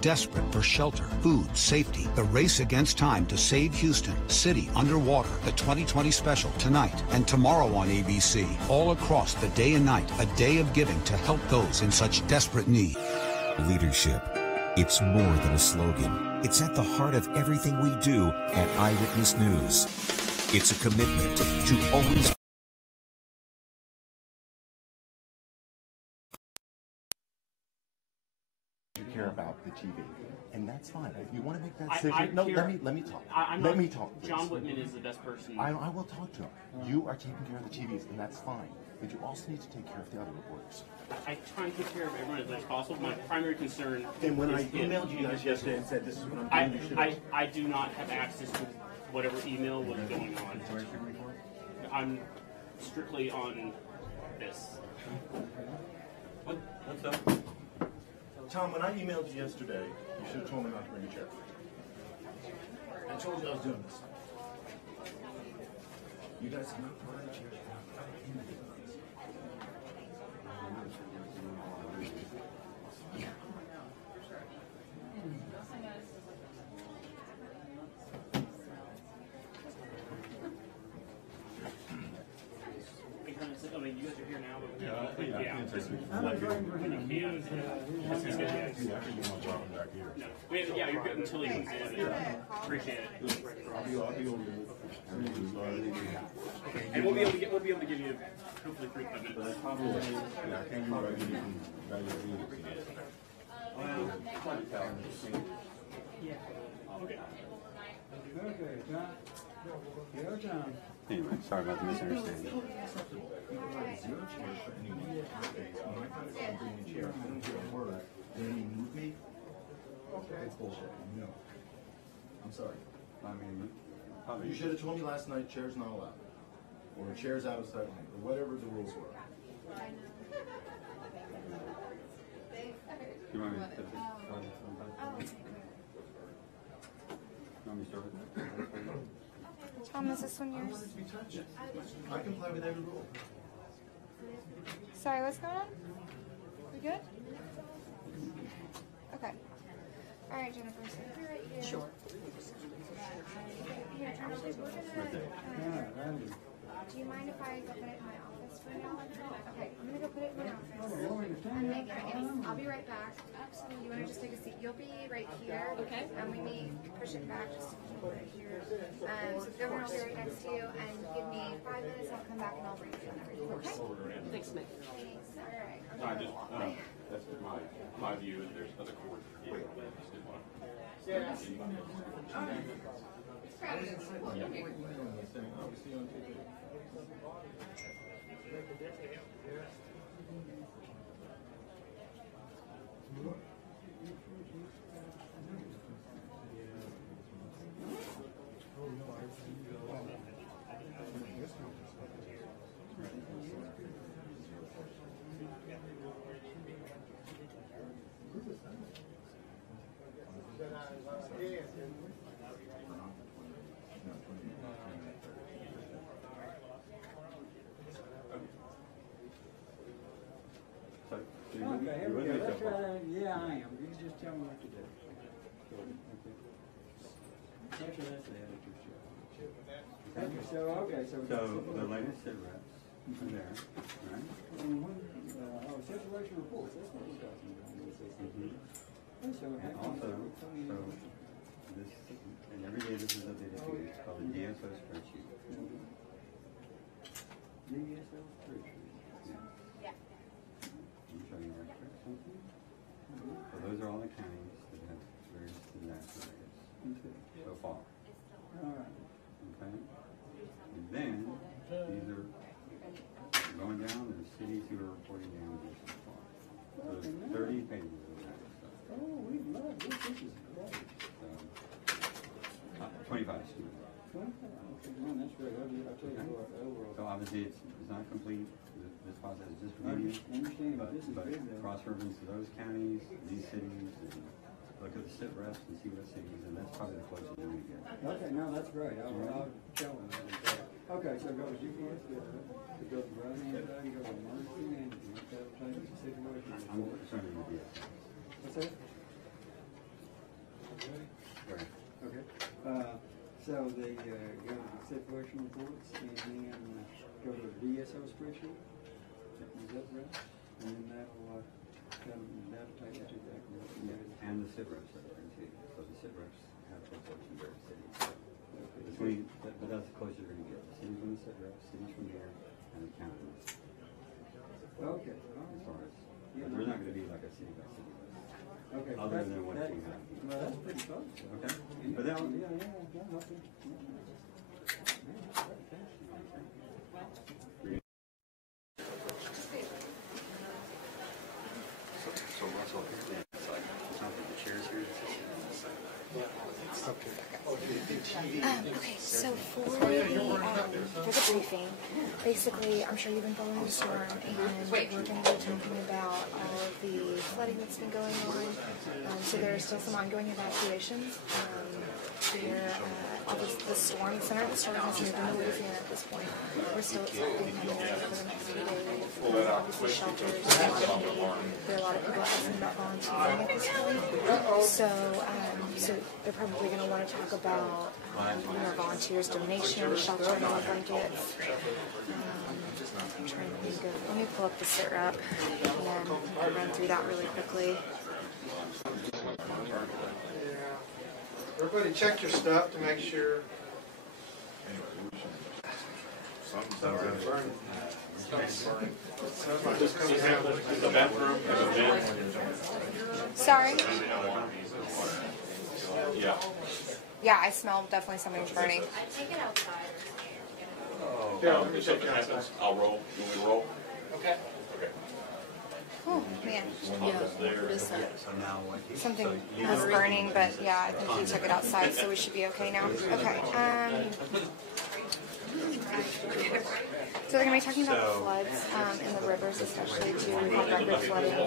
desperate for shelter, food, safety. The race against time to save Houston, city underwater. The 2020 special tonight and tomorrow on ABC. All across the day and night, a day of giving to help those in such desperate need. Leadership. It's more than a slogan. It's at the heart of everything we do at Eyewitness News. It's a commitment to always care about the TV, and that's fine. If you want to make that decision, let me talk. Let me talk. Please. John Whitman is the best person. I will talk to him. You are taking care of the TVs, and that's fine. But you also need to take care of the other reporters. I try and take care of everyone as much as possible. My primary concern. And when I emailed you guys yesterday and said this is what I'm doing, I do not have access to whatever email was going on. I'm strictly on this. What's up? Tom, when I emailed you yesterday, you should have told me not to bring a chair. I told you I was doing this. You guys have not brought a chair. I mean, you guys are here now, but yeah. Yeah, you're good until you appreciate it. And we'll be able to give you hopefully 3-5 minutes. Okay. Anyway, sorry about the misunderstanding. It's bullshit. No. I'm sorry. I mean, probably. You should have told me last night chairs not allowed. Or chairs out of sight line, or whatever the rules were. You want me to put this? You want me to start with that? Tom, is this one yours? I comply with every rule. Sorry, what's going on? We good? Okay. All right, Jennifer. Sure. Here, actually, we're gonna. Do you mind if I go put it in my office for now? Okay, I'm gonna go put it in my office. I'll be right back. You wanna just take a seat? You'll be right here. Okay. And we may push it back just right here. So the governor will be right next to you, and give me 5 minutes. I'll come back and I'll brief you on everything. Okay. Thanks, Mick. Thanks. All right. No, I just that's my view, and there's other courts. Okay, here we go. Let's try that. Yeah, I am. You just tell me what to do. Actually, that's the editor's show. Okay, so the latest sit reps are there, right? Situation reports. That's what we're talking about. So this, and every day this is updated to you. It's called the DSO spreadsheet. DSO spreadsheet. Yeah. I'm showing you right there. So those are all the counties that have various disaster areas so far. All right. Okay. And then these are going down. There's cities who are reporting damages so far. So there's 30 pages of that stuff. Oh, we love this. This is great. So, 25 students. 25. Okay, man, that's great. I'll tell you what, overall. So obviously it's not complete. This process is just beginning. I understand, but this is but big though. cross-reference to those counties, these cities, and look at the sit reps and see what cities, and that's probably the closest we get. Okay, no, that's great. I'll tell them that. Okay, so go to GPS, go to the right hand side, you go to emergency management, that changes the situation. I'm concerned with the What's that? DSO. Emergency management. Okay, so, okay, so go to GPS, go to emergency management, that changes the situation. Okay, so, okay, so go to emergency management, go to emergency management, that changes the situation. So they go to the situation reports and then go to the DSO spreadsheet. Is that right? And then that'll take you to that. And the sit reps are there too. So the sit reps have reports from various cities. But that's the closest you're going to get. The cities from the sit reps, cities from here, and the counties. Okay. As far as, but there's not going to be like a city by city list. Okay. Other than what you have. Well, that's pretty close. Okay. But that one, Okay. So Russell, it's like, it's not that the chairs here, it's just Okay, so for the briefing, basically, I'm sure you've been following the storm, and we're going to be talking about all of the flooding that's been going on. So there are still some ongoing evacuations. The storm, the center of the storm has moved into Louisiana at this point. We're still expecting heavy rain over the next few days. Obviously, shelters, there are a lot of people asking about volunteering at this point. So they're probably going to want to talk about volunteers, donations, sheltering, blankets. I'm trying to think of. Let me pull up the sit rep and I'll run through that really quickly. Everybody check your stuff to make sure. Sorry? Yeah. Yeah, I smell definitely something's burning. If something happens, I'll roll. You want me to roll? Okay. Oh, man. There. Something was burning, but yeah, I think we took it outside, so we should be okay now. Okay. So they're going to be talking about the floods in the rivers, especially too. We had record flooding in the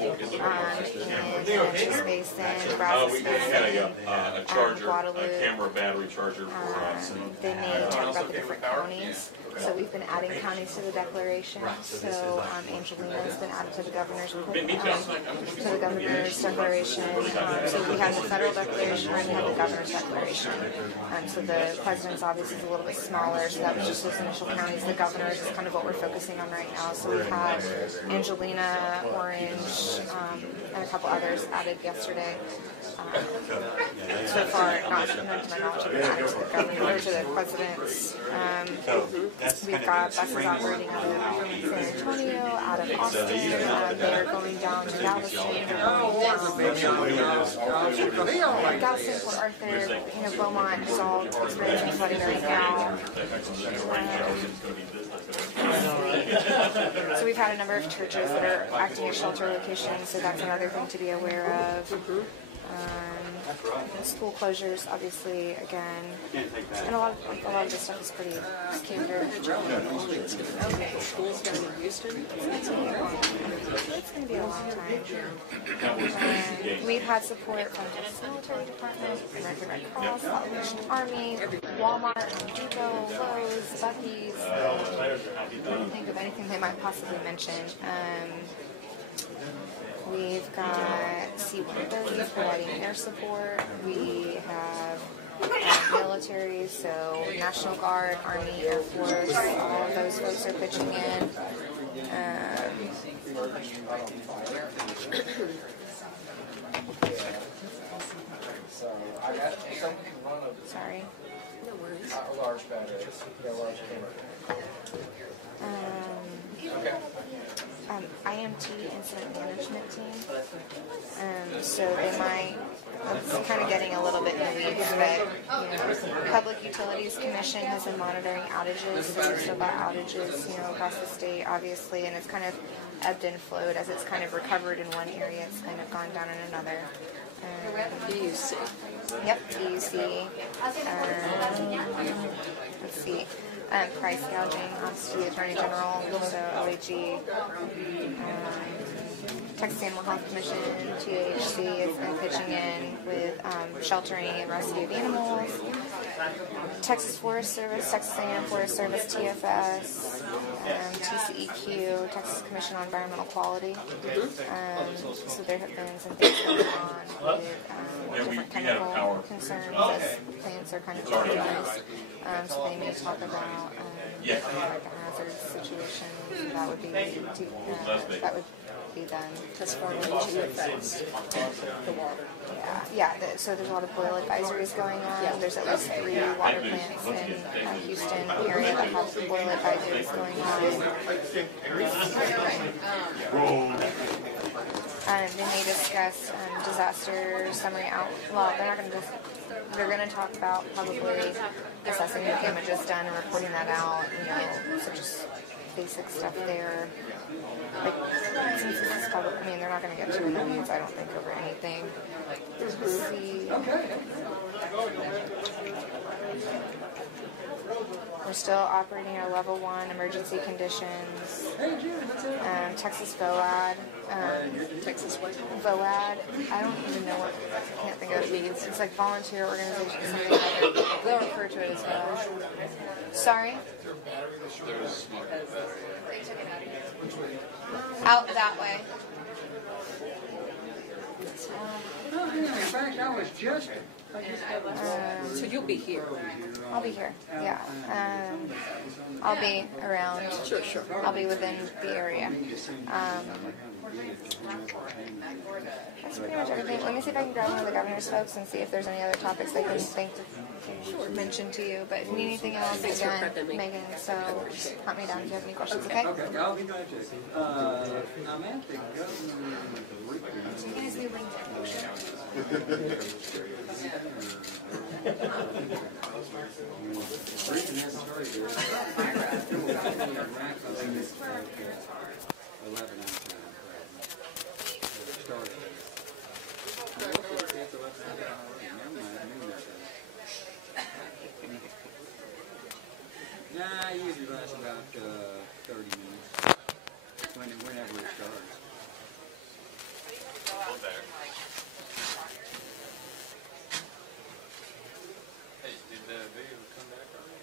Memphis Basin, Brazos Basin, A charger, Guadalupe. a camera battery charger for us. They need to talk about the different counties. So we've been adding counties to the declaration. So Angelina's been added to the governor's declaration. So we have the federal declaration and we have the governor's declaration. So the president's obviously is a little bit smaller. So that was just those initial counties. The governor's is kind of what we're focusing on right now. So we had Angelina, Orange, and a couple others added yesterday. So far, not to my knowledge, have been added to the governor or to the president's. We've got buses operating out of San Antonio, out of Austin. They're going down to Galveston. Galveston, Port Arthur, Beaumont is all experiencing flooding right now. So we've had a number of churches that are acting as shelter locations, so that's another thing to be aware of. School closures, obviously, again, and a lot of this stuff is pretty standard. Schools down in Houston. It's going to be a long time. We've had support from the military department, American Red Cross, Salvation Army, Walmart, Home Depot, Lowe's, Buc-ee's. I don't think of anything they might possibly mention. We've got C-130s providing air support. We have military, so National Guard, Army, Air Force, all of those folks are pitching in. Sorry. No worries. A large battery. Yeah, large camera. IMT, Incident Management Team. So they might, it's kind of getting a little bit in the weeds, but Public Utilities Commission has been monitoring outages, so we've still got outages, across the state, obviously, and it's kind of ebbed and flowed. As it's kind of recovered in one area, it's kind of gone down in another. PUC. Yep, PUC. Let's see. Price gouging, obviously the Attorney General, so OAG, Texas Animal Health Commission, THC has been pitching in with sheltering and rescue of animals, Texas Forest Service, Texas A&M Forest Service, TFS, TCEQ, Texas Commission on Environmental Quality. So there have been some things going on with different chemicals. concerns as plants are kind of jeopardized. So they may talk about like a hazard situation. That would be then. As far as it affects the water. Yeah. So there's a lot of boil advisories going on. Yeah. There's at least 3 water plants in Houston area that have boil advisories going on. They may discuss disaster summary out. Well, they're not going to. They're going to talk about probably assessing the damages done and reporting that out. So just basic stuff there. Like, since this is public, they're not going to get too in the weeds, I don't think, over anything. Let's see. We're still operating our level 1 emergency conditions. Texas VOAD. Texas what? VOAD. I don't even know what. I can't think of it means. It's like volunteer organization. Something like that. They'll refer to it as VOAD. Sorry? Out that way. In fact, I was just. So you'll be here. I'll be here. Yeah. I'll be around. Sure. I'll be within the area. That's pretty much everything. Let me see if I can grab one of the governor's folks and see if there's any other topics they can think to mention to you. But need anything else, again, Megan, so just hunt me down if you have any questions, okay? Okay, I'll be glad to. I'm at the governor's. So you guys need ring Nah, it usually lasts about 30 minutes, whenever it starts. Hey, did the video come back already?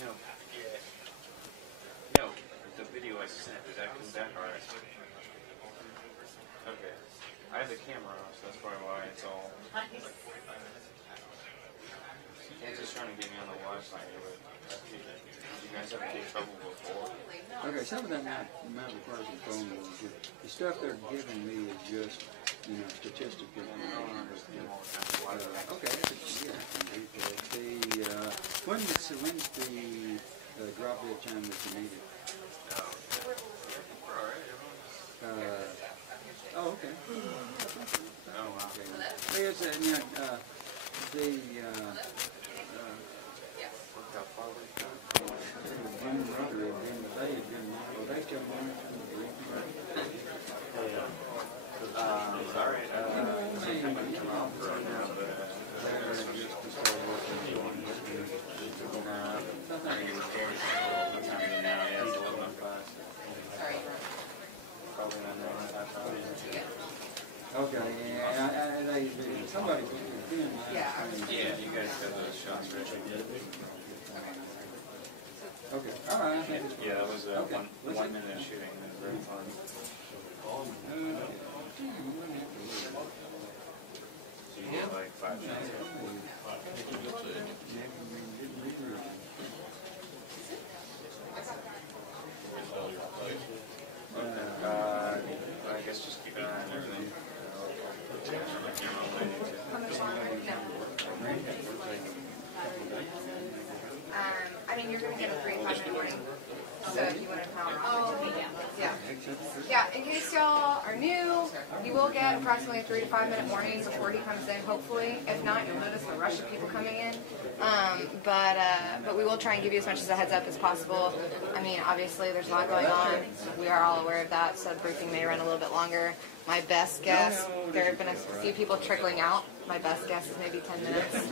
No. No, the video I sent, did that come back already? Okay. I have the camera on, so that's probably why it's all... It's just trying to get me on the watch line here, but did you guys have any trouble before? Okay, some of that might require some phone calls. The stuff they're giving me is just, statistical. Okay, yeah, I can do that. When's the drop dead time that you need it? Okay. Oh, wow. Okay. There's Okay, yeah, somebody put it in. Yeah, you guys got those shots ready. Okay, alright. Yeah, that was 1 minute of shooting. It was very fun. So you get like 5 minutes. I guess just keep an eye on everything. You're going to get a 3 o'clock in the morning, so if you want to power off. Yeah, in case y'all are new, you will get approximately a 3 to 5 minute warning before he comes in, hopefully. If not, you'll notice the rush of people coming in. But we will try and give you as much as a heads up as possible. Obviously, there's a lot going on. We are all aware of that, so the briefing may run a little bit longer. My best guess, there have been a few people trickling out. My best guess is maybe 10 minutes.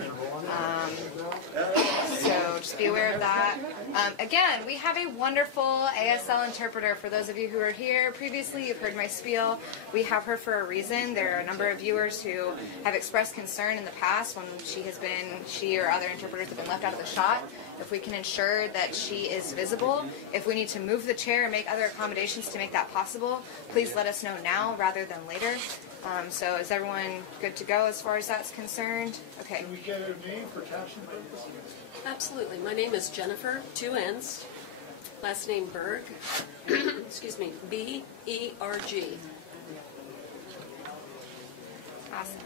So just be aware of that. Again, we have a wonderful ASL interpreter. For those of you who are here previously, you've heard my spiel. We have her for a reason. There are a number of viewers who have expressed concern in the past when she or other interpreters have been left out of the shot. If we can ensure that she is visible, if we need to move the chair and make other accommodations to make that possible, please let us know now rather than later. So is everyone good to go as far as that's concerned? Okay. Can we get a name for caption purposes? Absolutely. My name is Jennifer, 2 N's. Last name Berg. Excuse me, B-E-R-G. Awesome.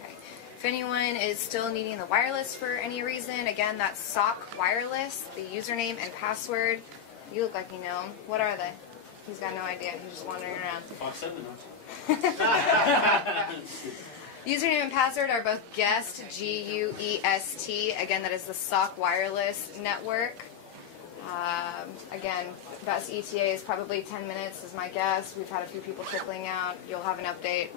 Okay. If anyone is still needing the wireless for any reason, again, that's SOC Wireless, the username and password. You look like you know them. What are they? He's got no idea. He's just wandering around. Fox 7 knows. Username and password are both GUEST, G-U-E-S-T. Again, that is the SOC Wireless Network. Again, best ETA is probably 10 minutes is my guess. We've had a few people trickling out. You'll have an update.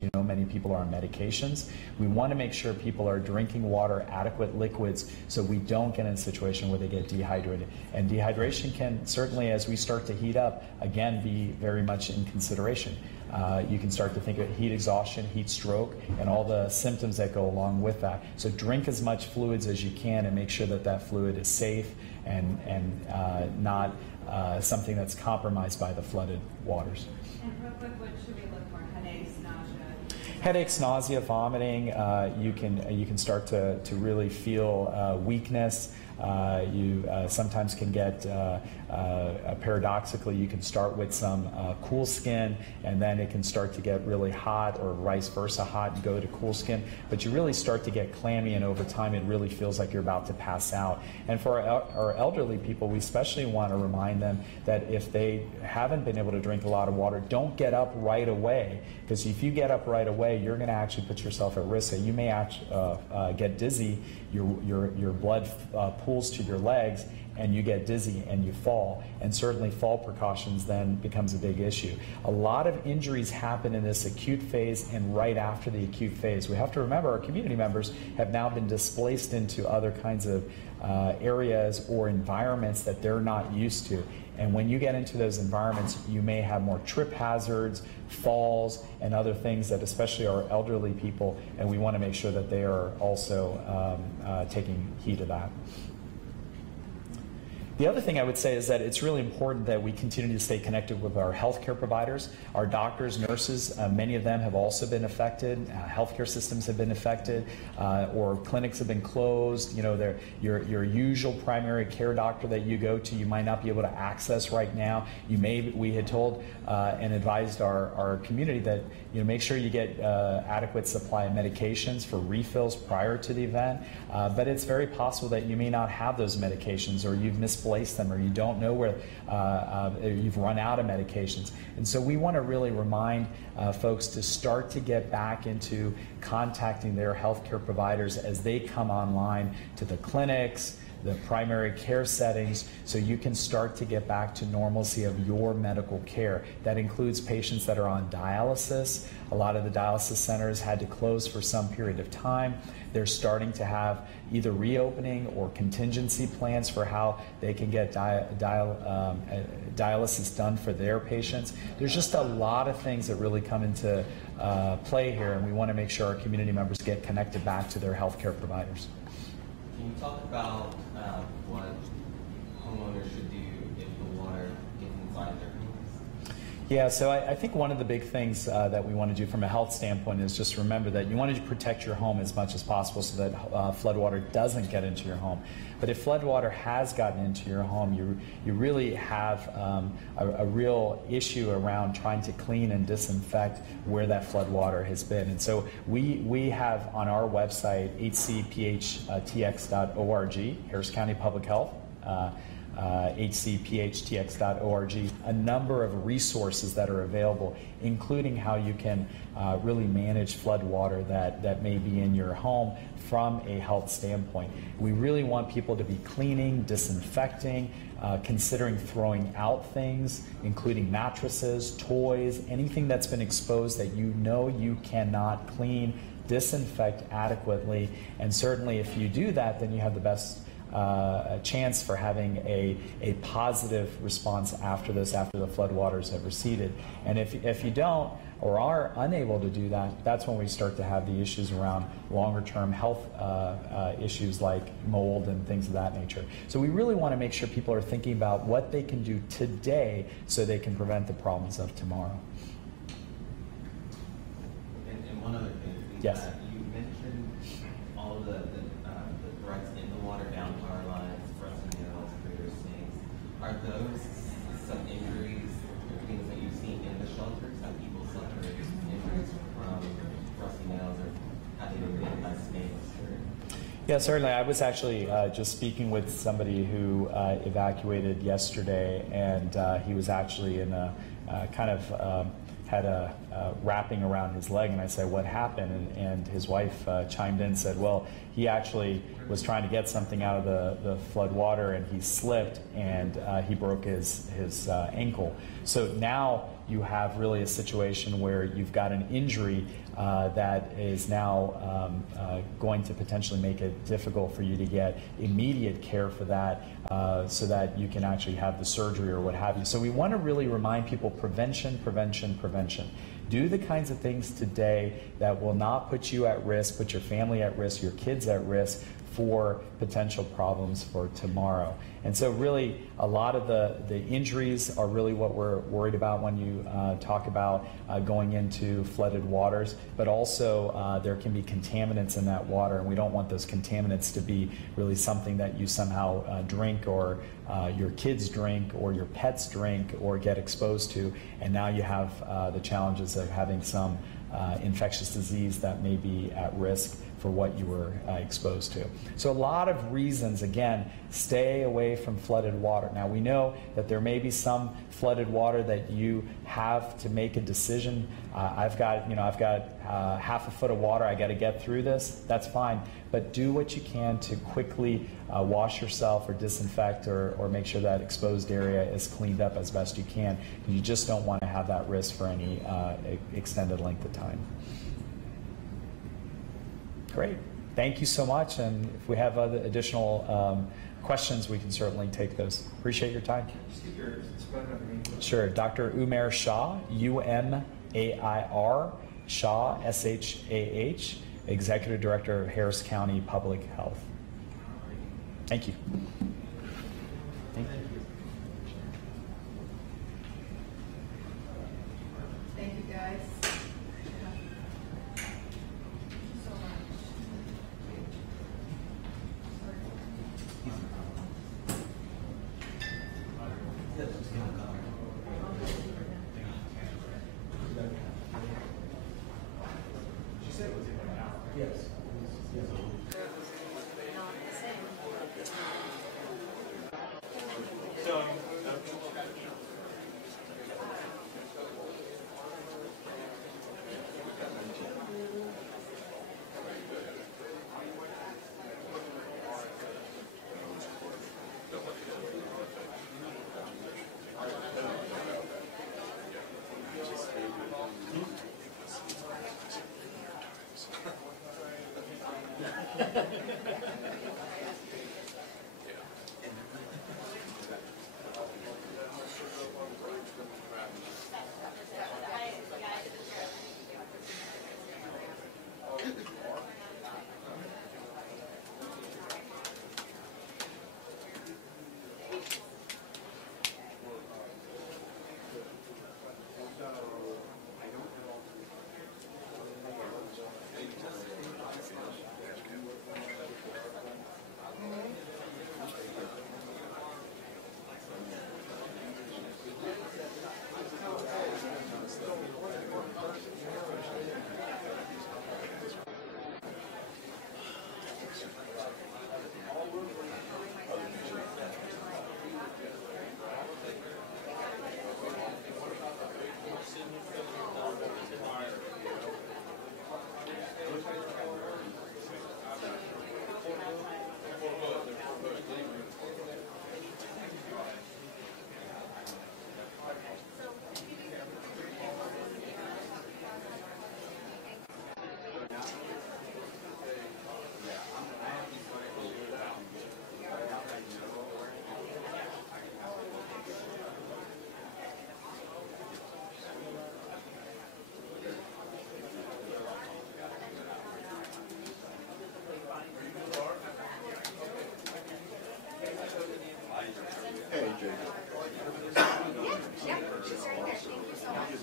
You know, many people are on medications. We want to make sure people are drinking water, adequate liquids, so we don't get in a situation where they get dehydrated. And dehydration can certainly, as we start to heat up, again, be very much in consideration. You can start to think of heat exhaustion, heat stroke, and all the symptoms that go along with that. So drink as much fluids as you can and make sure that that fluid is safe and not something that's compromised by the flooded waters. And real quick, what should we look for? Headaches, nausea? Headaches, nausea, vomiting. You can start to really feel weakness. You sometimes can get, paradoxically, you can start with some cool skin, and then it can start to get really hot, or vice versa, hot and go to cool skin. But you really start to get clammy, and over time it really feels like you're about to pass out. And for our elderly people, we especially want to remind them that if they haven't been able to drink a lot of water, don't get up right away. Because if you get up right away, you're going to actually put yourself at risk. So you may actually get dizzy, your blood pools to your legs, and you get dizzy and you fall. And certainly fall precautions then becomes a big issue. A lot of injuries happen in this acute phase and right after the acute phase. We have to remember our community members have now been displaced into other kinds of areas or environments that they're not used to. And when you get into those environments, you may have more trip hazards, falls, and other things that especially our elderly people, and we want to make sure that they are also taking heed of that. The other thing I would say is that it's really important that we continue to stay connected with our healthcare providers, our doctors, nurses. Many of them have also been affected. Healthcare systems have been affected, or clinics have been closed. You know, your usual primary care doctor that you go to, you might not be able to access right now. We had told and advised our community that, you know, make sure you get adequate supply of medications for refills prior to the event. But it's very possible that you may not have those medications, or you've misplaced them, or you don't know where you've run out of medications. And so we want to really remind folks to start to get back into contacting their healthcare providers as they come online to the clinics, the primary care settings, so you can start to get back to normalcy of your medical care. That includes patients that are on dialysis. A lot of the dialysis centers had to close for some period of time. They're starting to have either reopening or contingency plans for how they can get dialysis done for their patients. There's just a lot of things that really come into play here, and we want to make sure our community members get connected back to their healthcare providers. Can you talk about what homeowners should do if the water gets inside their homes? Yeah, so I think one of the big things that we want to do from a health standpoint is just remember that you want to protect your home as much as possible so that floodwater doesn't get into your home. But if floodwater has gotten into your home, you really have a real issue around trying to clean and disinfect where that floodwater has been. And so we have on our website, hcphtx.org, Harris County Public Health, hcphtx.org, a number of resources that are available, including how you can really manage flood water that may be in your home from a health standpoint. We really want people to be cleaning, disinfecting, considering throwing out things, including mattresses, toys, anything that's been exposed that you know you cannot clean, disinfect adequately. And certainly if you do that, then you have the best a chance for having a positive response after the floodwaters have receded. And if you don't or are unable to do that, that's when we start to have the issues around longer term health issues like mold and things of that nature. So we really want to make sure people are thinking about what they can do today so they can prevent the problems of tomorrow. And one other thing. Yes. You mentioned all of the threats in the water, down power lines, rusty nails, craters, sinks. Are those some injuries or things that you've seen in the shelters? Have people suffered injuries from rusty nails or having been bitten by snakes? Yeah, certainly. I was actually just speaking with somebody who evacuated yesterday, and he was actually in a had a wrapping around his leg, and I said, what happened? And his wife chimed in and said, well, he actually was trying to get something out of the flood water, and he slipped, and he broke his ankle. So now you have really a situation where you've got an injury that is now going to potentially make it difficult for you to get immediate care for that so that you can actually have the surgery or what have you. So we want to really remind people prevention, prevention, prevention. Do the kinds of things today that will not put you at risk, put your family at risk, your kids at risk for potential problems for tomorrow. And so really a lot of the injuries are really what we're worried about when you talk about going into flooded waters, but also there can be contaminants in that water, and we don't want those contaminants to be really something that you somehow drink or your kids drink or your pets drink or get exposed to, and now you have the challenges of having some infectious disease that may be at risk for what you were exposed to. So a lot of reasons, again, stay away from flooded water. Now we know that there may be some flooded water that you have to make a decision. I've got half a foot of water, I got to get through this. That's fine, but do what you can to quickly wash yourself or disinfect or make sure that exposed area is cleaned up as best you can. You just don't want to have that risk for any extended length of time. Great. Thank you so much. And if we have other additional questions, we can certainly take those. Appreciate your time. Sure. Dr. Umair Shah, U-M-A-I-R, Shah, S-H-A-H, Executive Director of Harris County Public Health. Thank you. Thank you.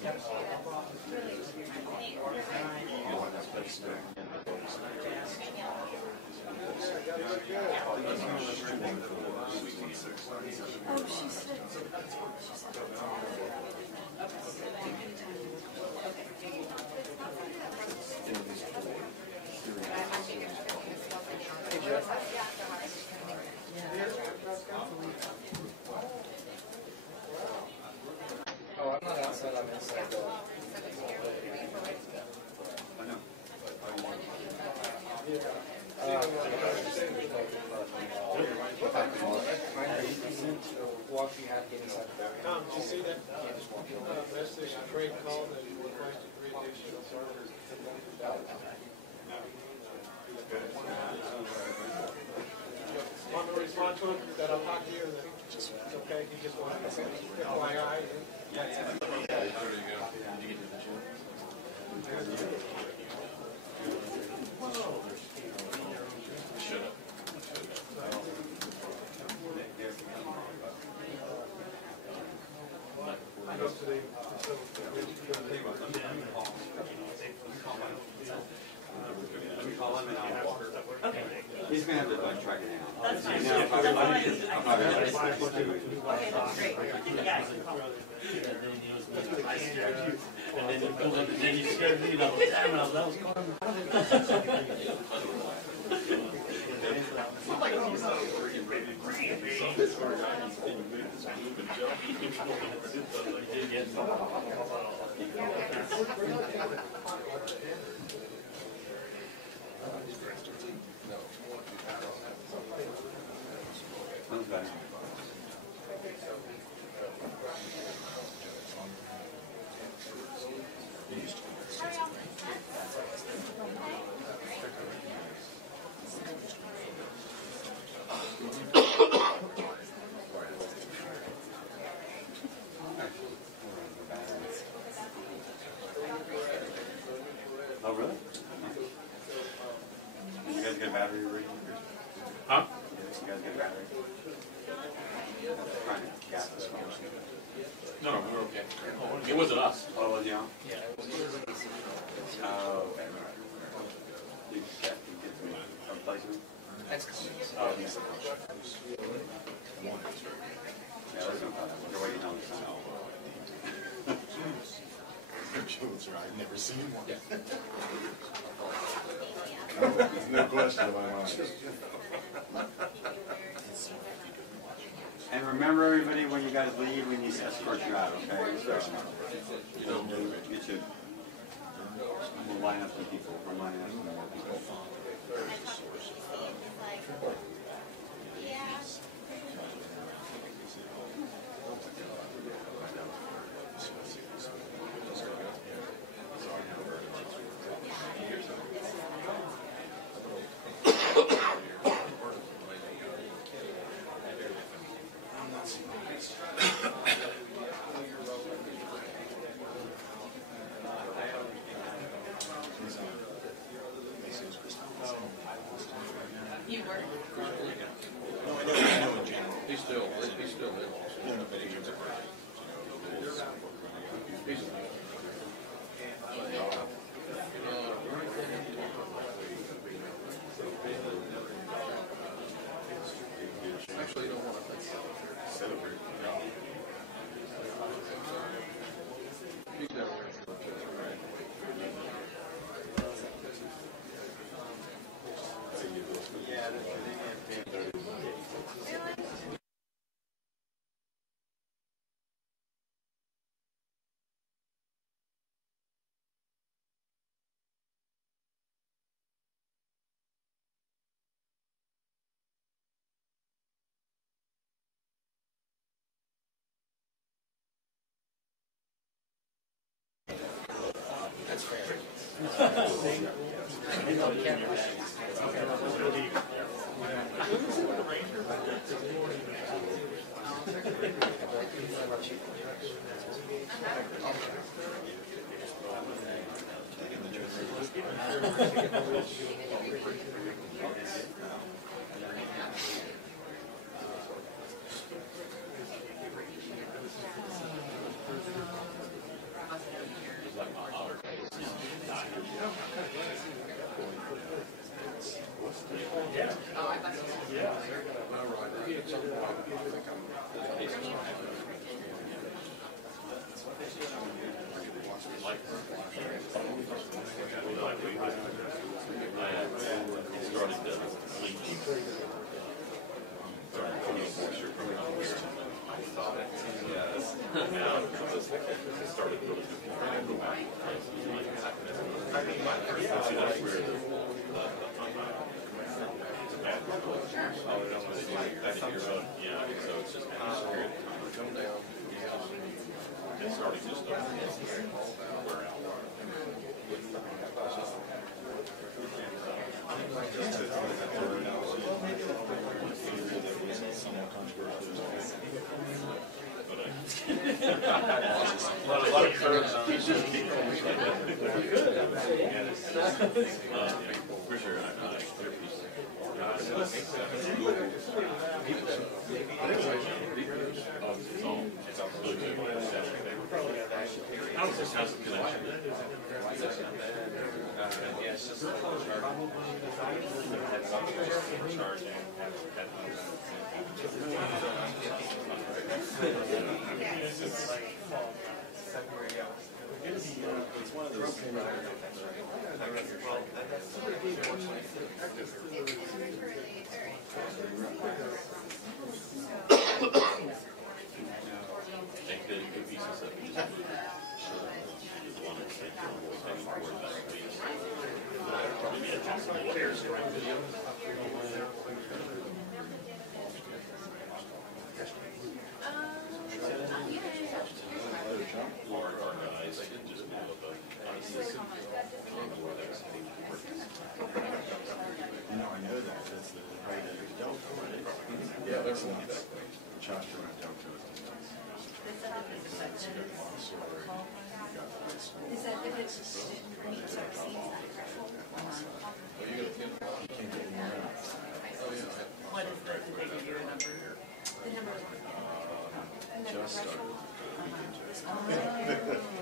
Oh, she said. Oh, I'm not outside, I'm inside though. Walk you have to get inside the barrier. Tom, did you see that? Message trade call that requested 3 additional servers. Want to respond to him that I'll talk to you and that it's okay, he just wanted to say FYI. Shut up. Let me call him and I'll walk. Okay. He's going to have to track it down. That's fine. I'm not going to switch to it. Okay, that's great. Yeah, And then you pulled up, and then you scared me, and I was like, damn it, that was Sounds better. Oh, really? You guys get a battery ready? Huh? You guys get a battery? Trying to gas this one. No, no, we're okay. It wasn't us. Oh, was you? Yeah, it was Oh, okay. You get some replacement? That's coming. Oh, yes. Yeah, that's no problem. We're waiting on the sign. I've never seen one. There's no question in my mind. And remember, everybody, when you guys leave, we need to escort you out, okay? So, you should line up some people. We're lining up some more people. You were. He's still there. Actually, you don't want to celebrate. That's fair.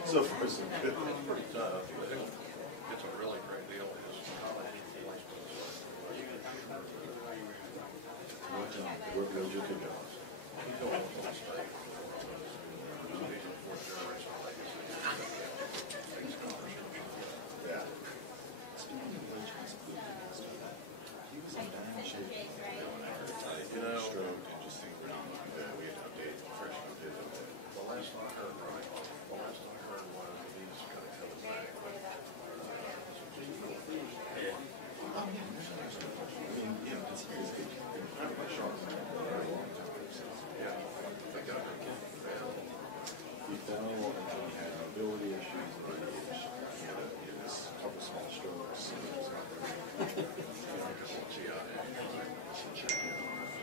So far, so good. It's pretty tough, but it's a really great deal. Where goes your kid? Yeah. You know, stroke and just think we had to update fresh update. The last one I heard, right? The last one I heard was he was going to kill his back. Yeah. I mean, you know, it's kind of like sharks. Yeah. Thank God I can't fail. He fell and then he had mobility issues and then he had a couple small strokes. And it was not very check in on it.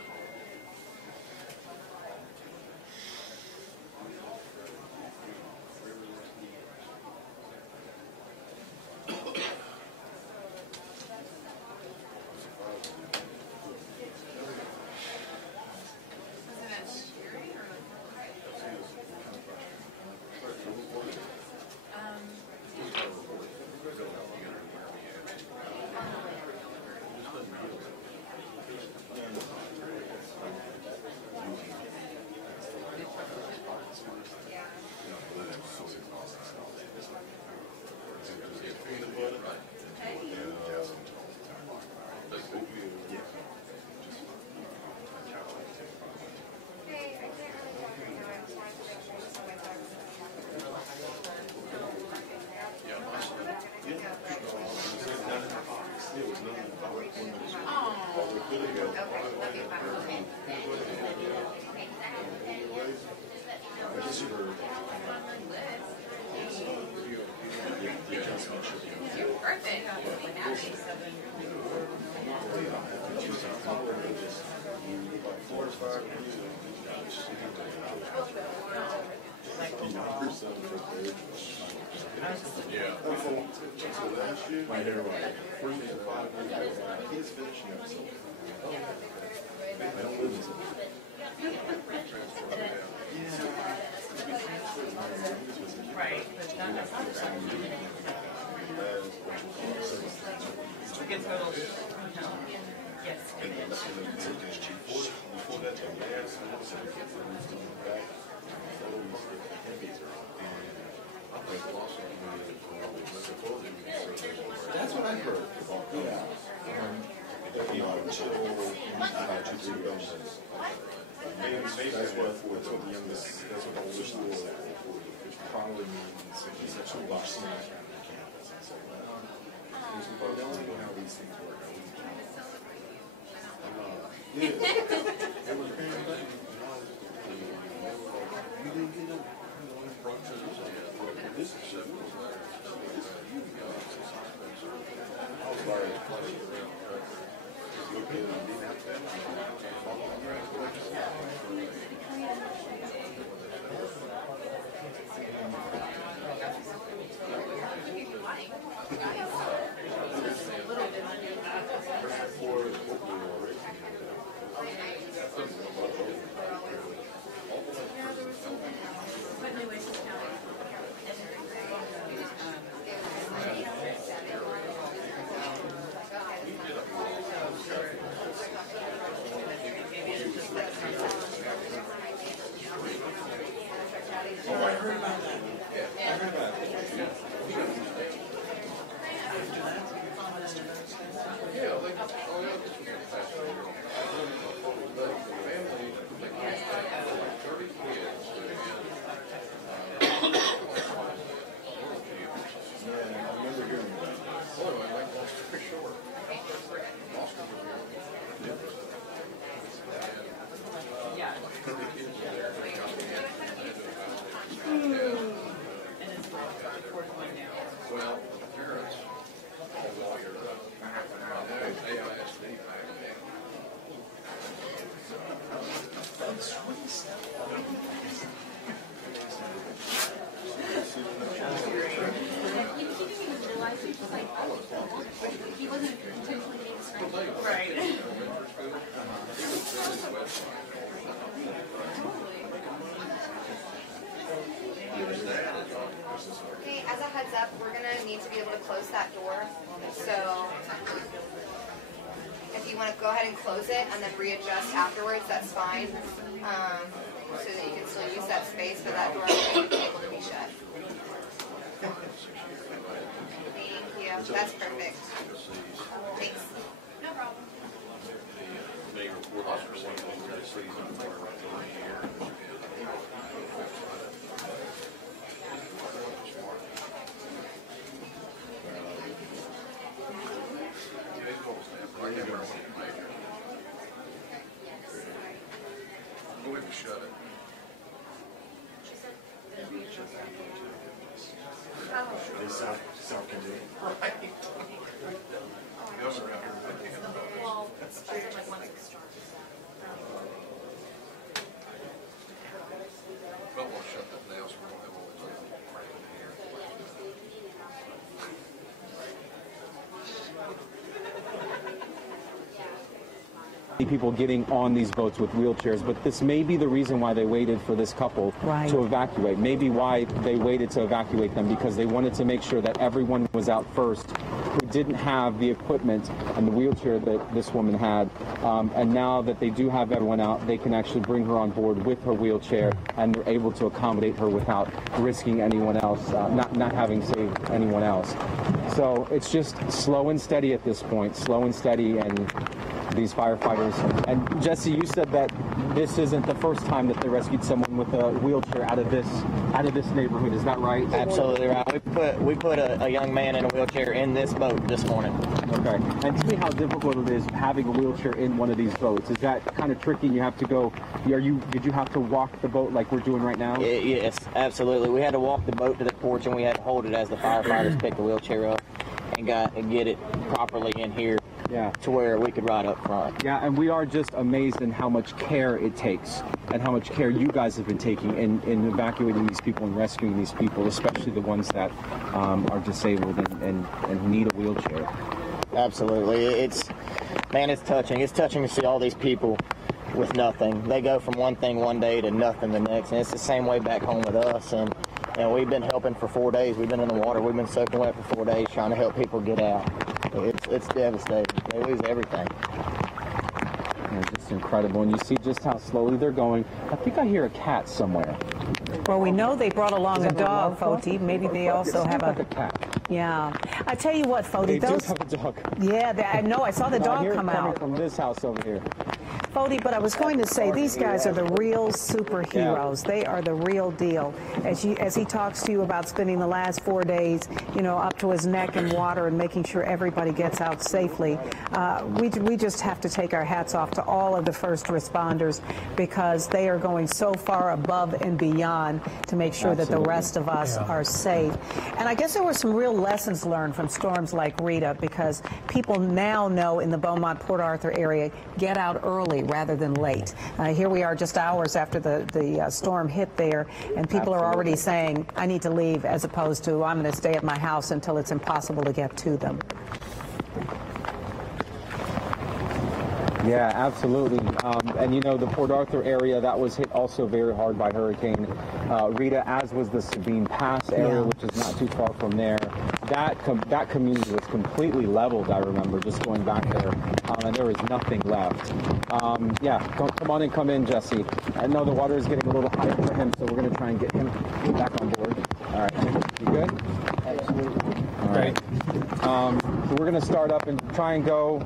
My hair like 3 to 5 years old. He's finishing up so I don't live in some. Right, but not That's what I heard. Yeah. Maybe that's what the youngest, that's what the oldest school is, which probably means he's a toolbox smash around the campus. And so, they don't know how these things work. Yeah. It was a parent thing. You didn't get up. This is shit. I was like, Okay, as a heads up, we're going to need to be able to close that door. So if you want to go ahead and close it and then readjust afterwards, that's fine. So that you can still use that space, but that door will be able to be shut. Thank you. That's perfect. Thanks. No problem. Go ahead and shut it. They self-contained. Right. The other around here. Well, it's like once it starts. But we'll shut that down so we don't have all this crap in here. People getting on these boats with wheelchairs, but this may be the reason why they waited for this couple to evacuate. Maybe why they waited to evacuate them, because they wanted to make sure that everyone was out first who didn't have the equipment and the wheelchair that this woman had. And now that they do have everyone out, they can actually bring her on board with her wheelchair, and they're able to accommodate her without risking anyone else, not having saved anyone else. So it's just slow and steady at this point, slow and steady, and these firefighters. And Jesse, you said that this isn't the first time that they rescued someone with a wheelchair out of this neighborhood. Is that right? Absolutely right. We put a young man in a wheelchair in this boat this morning. Okay. And tell me how difficult it is having a wheelchair in one of these boats. Is that kind of tricky? You have to go. Did you have to walk the boat like we're doing right now? Yes, absolutely. We had to walk the boat to the porch, and we had to hold it as the firefighters picked the wheelchair up and get it properly in here. Yeah. To where we could ride up front. Yeah, and we are just amazed in how much care it takes and how much care you guys have been taking in evacuating these people and rescuing these people, especially the ones that are disabled and need a wheelchair. Absolutely. It's touching. It's touching to see all these people with nothing. They go from one thing one day to nothing the next, and it's the same way back home with us. And And we've been helping for 4 days. We've been in the water. We've been soaking wet for 4 days trying to help people get out. It's devastating. They lose everything. Yeah, just incredible. And you see just how slowly they're going. I think I hear a cat somewhere. Well, we know they brought along a dog, Foti. Maybe they also have a cat. Yeah. I tell you what, Foti. They those, do have a dog. Yeah, I know. I saw the dog come out. Coming from this house over here. Foti, but I was going to say, these guys are the real superheroes. They are the real deal. As he talks to you about spending the last 4 days, you know, up to his neck in water and making sure everybody gets out safely, we just have to take our hats off to all of the first responders, because they are going so far above and beyond to make sure that the rest of us are safe. And I guess there were some real lessons learned from storms like Rita, because people now know in the Beaumont-Port Arthur area, get out early rather than late. Here we are just hours after the storm hit there, and people are already saying, I need to leave, as opposed to, I'm going to stay at my house until it's impossible to get to them. Yeah, absolutely. And, you know, the Port Arthur area, that was hit also very hard by Hurricane Rita, as was the Sabine Pass area, which is not too far from there. That community was completely leveled, I remember, just going back there, and there was nothing left. Yeah, come on and come in, Jesse. I know the water is getting a little higher for him, so we're going to try and get him back on board. All right, you good? Absolutely. All right. So we're going to start up and try and go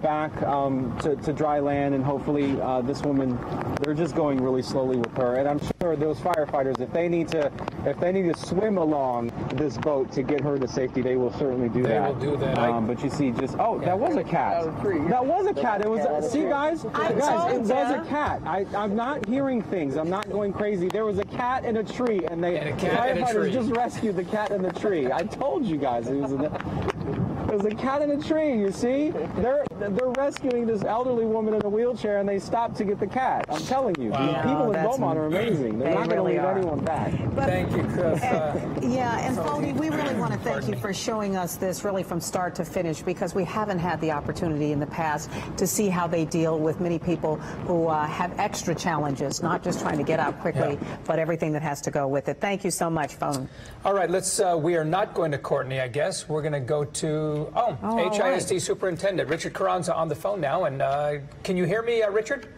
back to dry land, and hopefully this woman, they're just going really slowly with her. And I'm sure those firefighters, if they need to swim along this boat to get her to safety, they will certainly do that. They will do that. But you see, that was a cat. That was a cat. It was. See, guys, it was a cat. I'm not hearing things. I'm not going crazy. There was a cat in a tree, and the firefighters just rescued the cat in the tree. I told you guys it was a cat in a tree. You see, they're rescuing this elderly woman in a wheelchair, and they stopped to get the cat. I'm telling you, these people in Beaumont are amazing. They're not going to leave anyone back. Thank you, Chris. And Foti, we really want to thank you for showing us this really from start to finish, because we haven't had the opportunity in the past to see how they deal with many people who have extra challenges, not just trying to get out quickly, but everything that has to go with it. Thank you so much, Phone. All right, we are not going to Courtney, I guess. We're going to go to, HISD Superintendent Richard Carranza on the phone now. And can you hear me, Richard?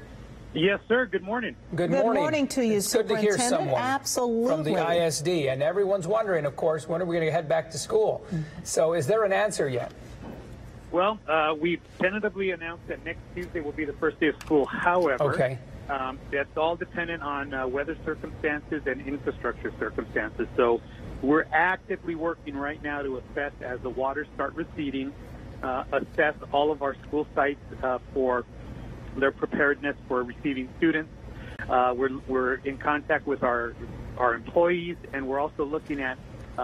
Yes, sir. Good morning. Good morning. Good morning to you, it's good to hear someone Absolutely. From the ISD. And everyone's wondering, of course, when are we going to head back to school? So is there an answer yet? Well, we tentatively announced that next Tuesday will be the first day of school. However, that's all dependent on weather circumstances and infrastructure circumstances. So we're actively working right now to assess, as the waters start receding, assess all of our school sites for their preparedness for receiving students. We're in contact with our employees, and we're also looking at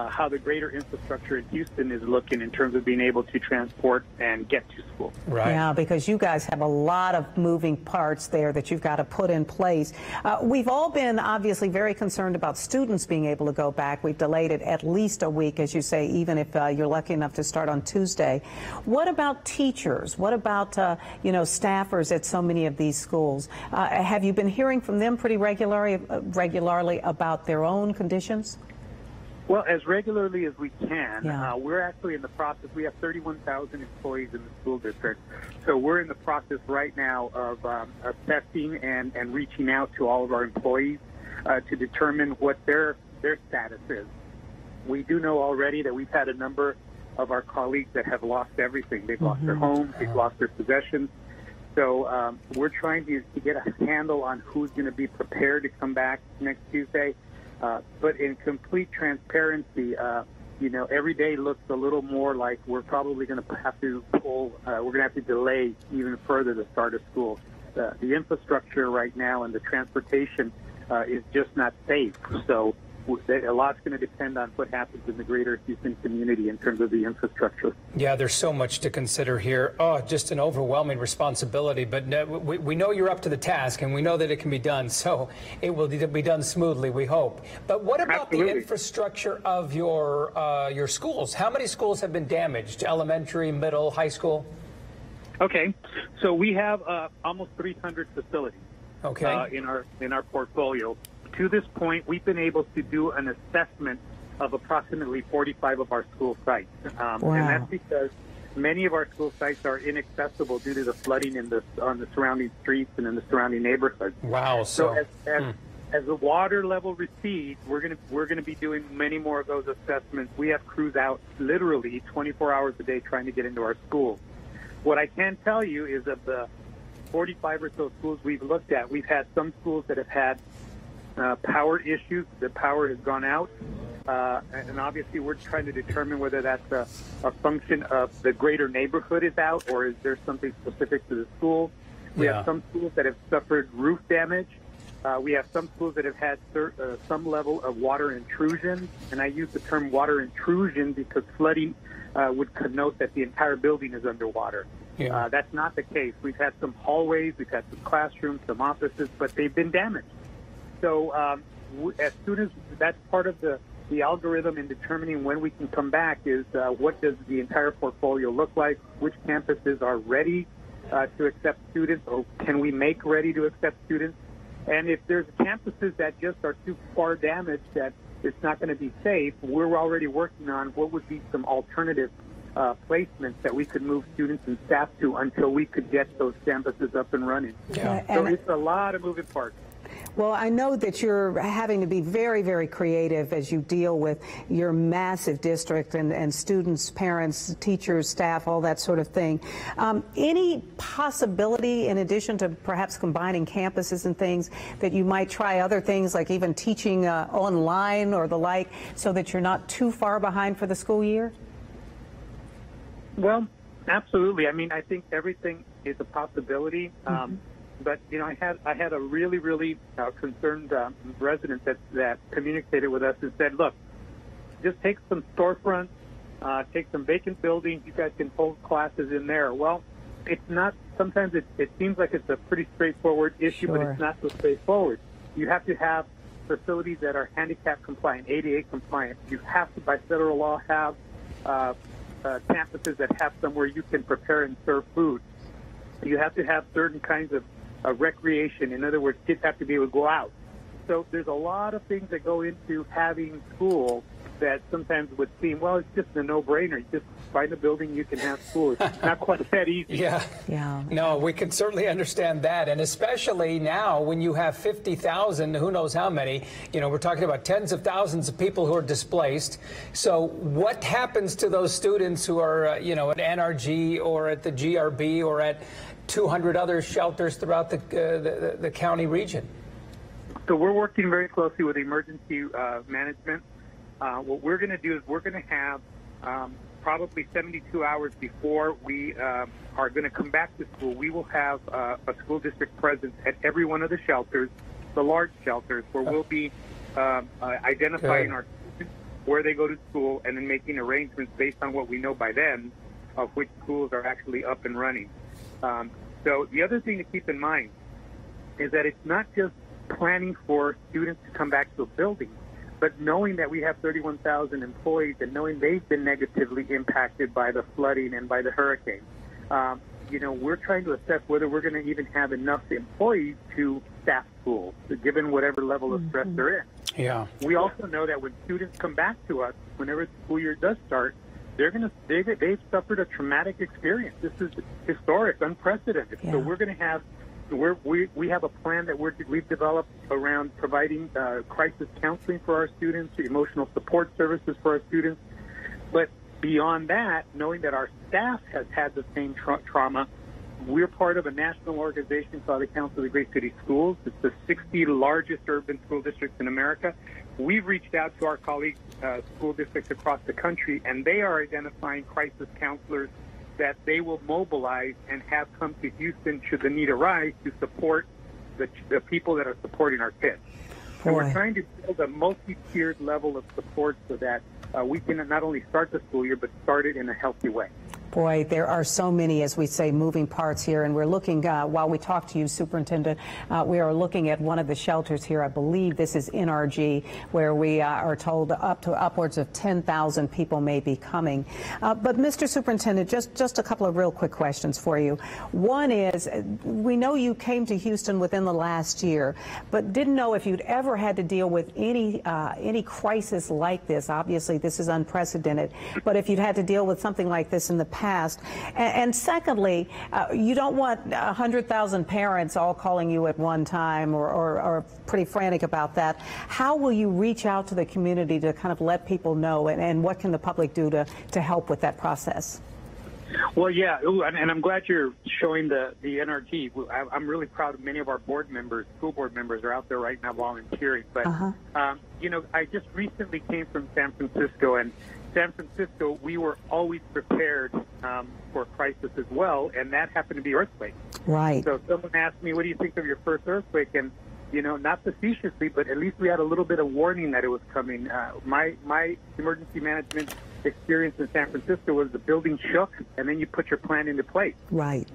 how the greater infrastructure in Houston is looking in terms of being able to transport and get to school. Right. Yeah, because you guys have a lot of moving parts there that you've got to put in place. We've all been obviously very concerned about students being able to go back. We've delayed it at least a week, as you say, even if you're lucky enough to start on Tuesday. What about teachers? What about, staffers at so many of these schools? Have you been hearing from them pretty regularly about their own conditions? Well, as regularly as we can. We're actually in the process. We have 31,000 employees in the school district. So we're in the process right now of assessing and reaching out to all of our employees to determine what their status is. We do know already that we've had a number of our colleagues that have lost everything. They've lost their homes. They've lost their possessions. So we're trying to get a handle on who's going to be prepared to come back next Tuesday. But in complete transparency, every day looks a little more like we're probably going to have to we're going to have to delay even further the start of school. The infrastructure right now and the transportation is just not safe. So a lot's going to depend on what happens in the greater Houston community in terms of the infrastructure. Yeah, there's so much to consider here. Oh, just an overwhelming responsibility. But we know you're up to the task, and we know that it can be done. So it will be done smoothly, we hope. But what about the infrastructure of your schools? How many schools have been damaged? Elementary, middle, high school? Okay, so we have almost 300 facilities. Okay. In our portfolio. to this point, we've been able to do an assessment of approximately 45 of our school sites. Wow. And that's because many of our school sites are inaccessible due to the flooding on the surrounding streets and in the surrounding neighborhoods. Wow. So as the water level recedes, we're gonna be doing many more of those assessments. We have crews out literally 24 hours a day trying to get into our schools. What I can tell you is of the 45 or so schools we've looked at, we've had some schools that have had power issues. The power has gone out. And obviously we're trying to determine whether that's a function of the greater neighborhood is out or is there something specific to the school. We have some schools that have suffered roof damage. We have some schools that have had some level of water intrusion. And I use the term water intrusion because flooding would connote that the entire building is underwater. Yeah. That's not the case. We've had some hallways, we've had some classrooms, some offices, but they've been damaged. So as soon as that's part of the algorithm in determining when we can come back is what does the entire portfolio look like, which campuses are ready to accept students, or can we make ready to accept students? And if there's campuses that just are too far damaged that it's not going to be safe, we're already working on what would be some alternative placements that we could move students and staff to until we could get those campuses up and running. Yeah. So it's a lot of moving parts. Well, I know that you're having to be very, very creative as you deal with your massive district and students, parents, teachers, staff, all that sort of thing. Any possibility, in addition to perhaps combining campuses and things, that you might try other things like even teaching online or the like so that you're not too far behind for the school year? Well, absolutely. I mean, I think everything is a possibility. But you know, I had a really concerned resident that communicated with us and said, "Look, just take some storefronts, take some vacant buildings. You guys can hold classes in there." Well, it's not. Sometimes it seems like it's a pretty straightforward issue, but it's not so straightforward. You have to have facilities that are handicap compliant, ADA compliant. You have to, by federal law, have campuses that have somewhere you can prepare and serve food. You have to have certain kinds of recreation. In other words, kids have to be able to go out. So there's a lot of things that go into having school that sometimes would seem, well, it's just a no-brainer. You just find a building, you can have school. It's not quite that easy. Yeah. No, we can certainly understand that. And especially now when you have 50,000, who knows how many, you know, we're talking about tens of thousands of people who are displaced. So what happens to those students who are, you know, at NRG or at the GRB or at 200 other shelters throughout the county region? So we're working very closely with emergency management. What we're going to do is we're going to have probably 72 hours before we are going to come back to school. We will have a school district presence at every one of the shelters, the large shelters, where we'll be identifying our students, where they go to school, and then making arrangements based on what we know by then of which schools are actually up and running. So the other thing to keep in mind is that it's not just planning for students to come back to a building, but knowing that we have 31,000 employees and knowing they've been negatively impacted by the flooding and by the hurricane. You know, we're trying to assess whether we're going to even have enough employees to staff schools, given whatever level of stress they're in. Yeah. We also know that when students come back to us, whenever the school year does start, they've suffered a traumatic experience. This is historic, unprecedented. Yeah. So we're going to have we have a plan that we've developed around providing crisis counseling for our students, emotional support services for our students. But beyond that, knowing that our staff has had the same trauma, we're part of a national organization called the Council of the Great City Schools. It's the 60 largest urban school districts in America. We've reached out to our colleagues, school districts across the country, and they are identifying crisis counselors that they will mobilize and have come to Houston should the need arise to support the people that are supporting our kids. So we're trying to build a multi-tiered level of support so that we can not only start the school year, but start it in a healthy way. Boy, there are so many, as we say, moving parts here, and we're looking, while we talk to you, Superintendent, we are looking at one of the shelters here. I believe this is NRG, where we are told upwards of 10,000 people may be coming. But Mr. Superintendent, just a couple of real quick questions for you. One is, we know you came to Houston within the last year, but didn't know if you'd ever had to deal with any crisis like this. Obviously, this is unprecedented, but if you'd had to deal with something like this in the past. And secondly, you don't want 100,000 parents all calling you at one time or pretty frantic about that. How will you reach out to the community to kind of let people know, and what can the public do to help with that process? Well, yeah, and I'm glad you're showing the NRG. I'm really proud of many of our board members, school board members are out there right now volunteering. But, you know, I just recently came from San Francisco, and San Francisco, we were always prepared for a crisis as well, and that happened to be earthquakes. Right. So someone asked me, what do you think of your first earthquake? And, you know, not facetiously, but at least we had a little bit of warning that it was coming. My emergency management experience in San Francisco was the building shook, and then you put your plan into place. Right.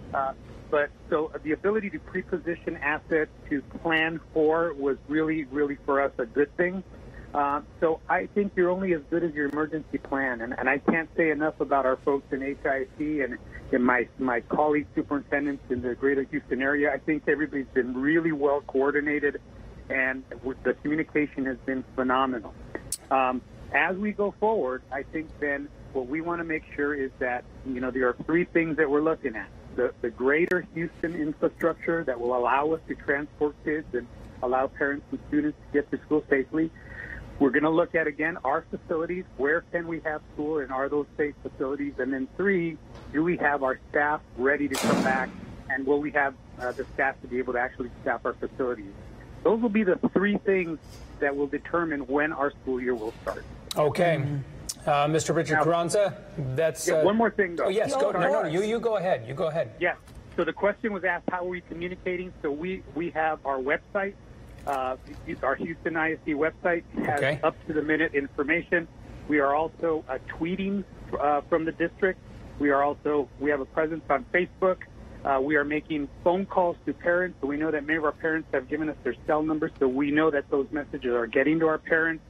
But so the ability to pre-position assets to plan for was really, really for us a good thing. So I think you're only as good as your emergency plan, and I can't say enough about our folks in HIC and my colleague superintendents in the greater Houston area. I think everybody's been really well coordinated, and the communication has been phenomenal. As we go forward, I think then what we want to make sure is that, you know, there are three things that we're looking at. The greater Houston infrastructure that will allow us to transport kids and allow parents and students to get to school safely. We're going to look at, again, our facilities. Where can we have school, and are those safe facilities? And then three, do we have our staff ready to come back, and will we have the staff to be able to actually staff our facilities? Those will be the three things that will determine when our school year will start. Okay. Mr. Richard Carranza, that's... one more thing, though. Oh, yes, go ahead. No, you go ahead. You go ahead. Yeah. So the question was asked, how are we communicating? So we have our website. Our Houston ISD website has up-to-the-minute information. We are also tweeting from the district. We have a presence on Facebook. We are making phone calls to parents. So we know that many of our parents have given us their cell numbers, so we know that those messages are getting to our parents,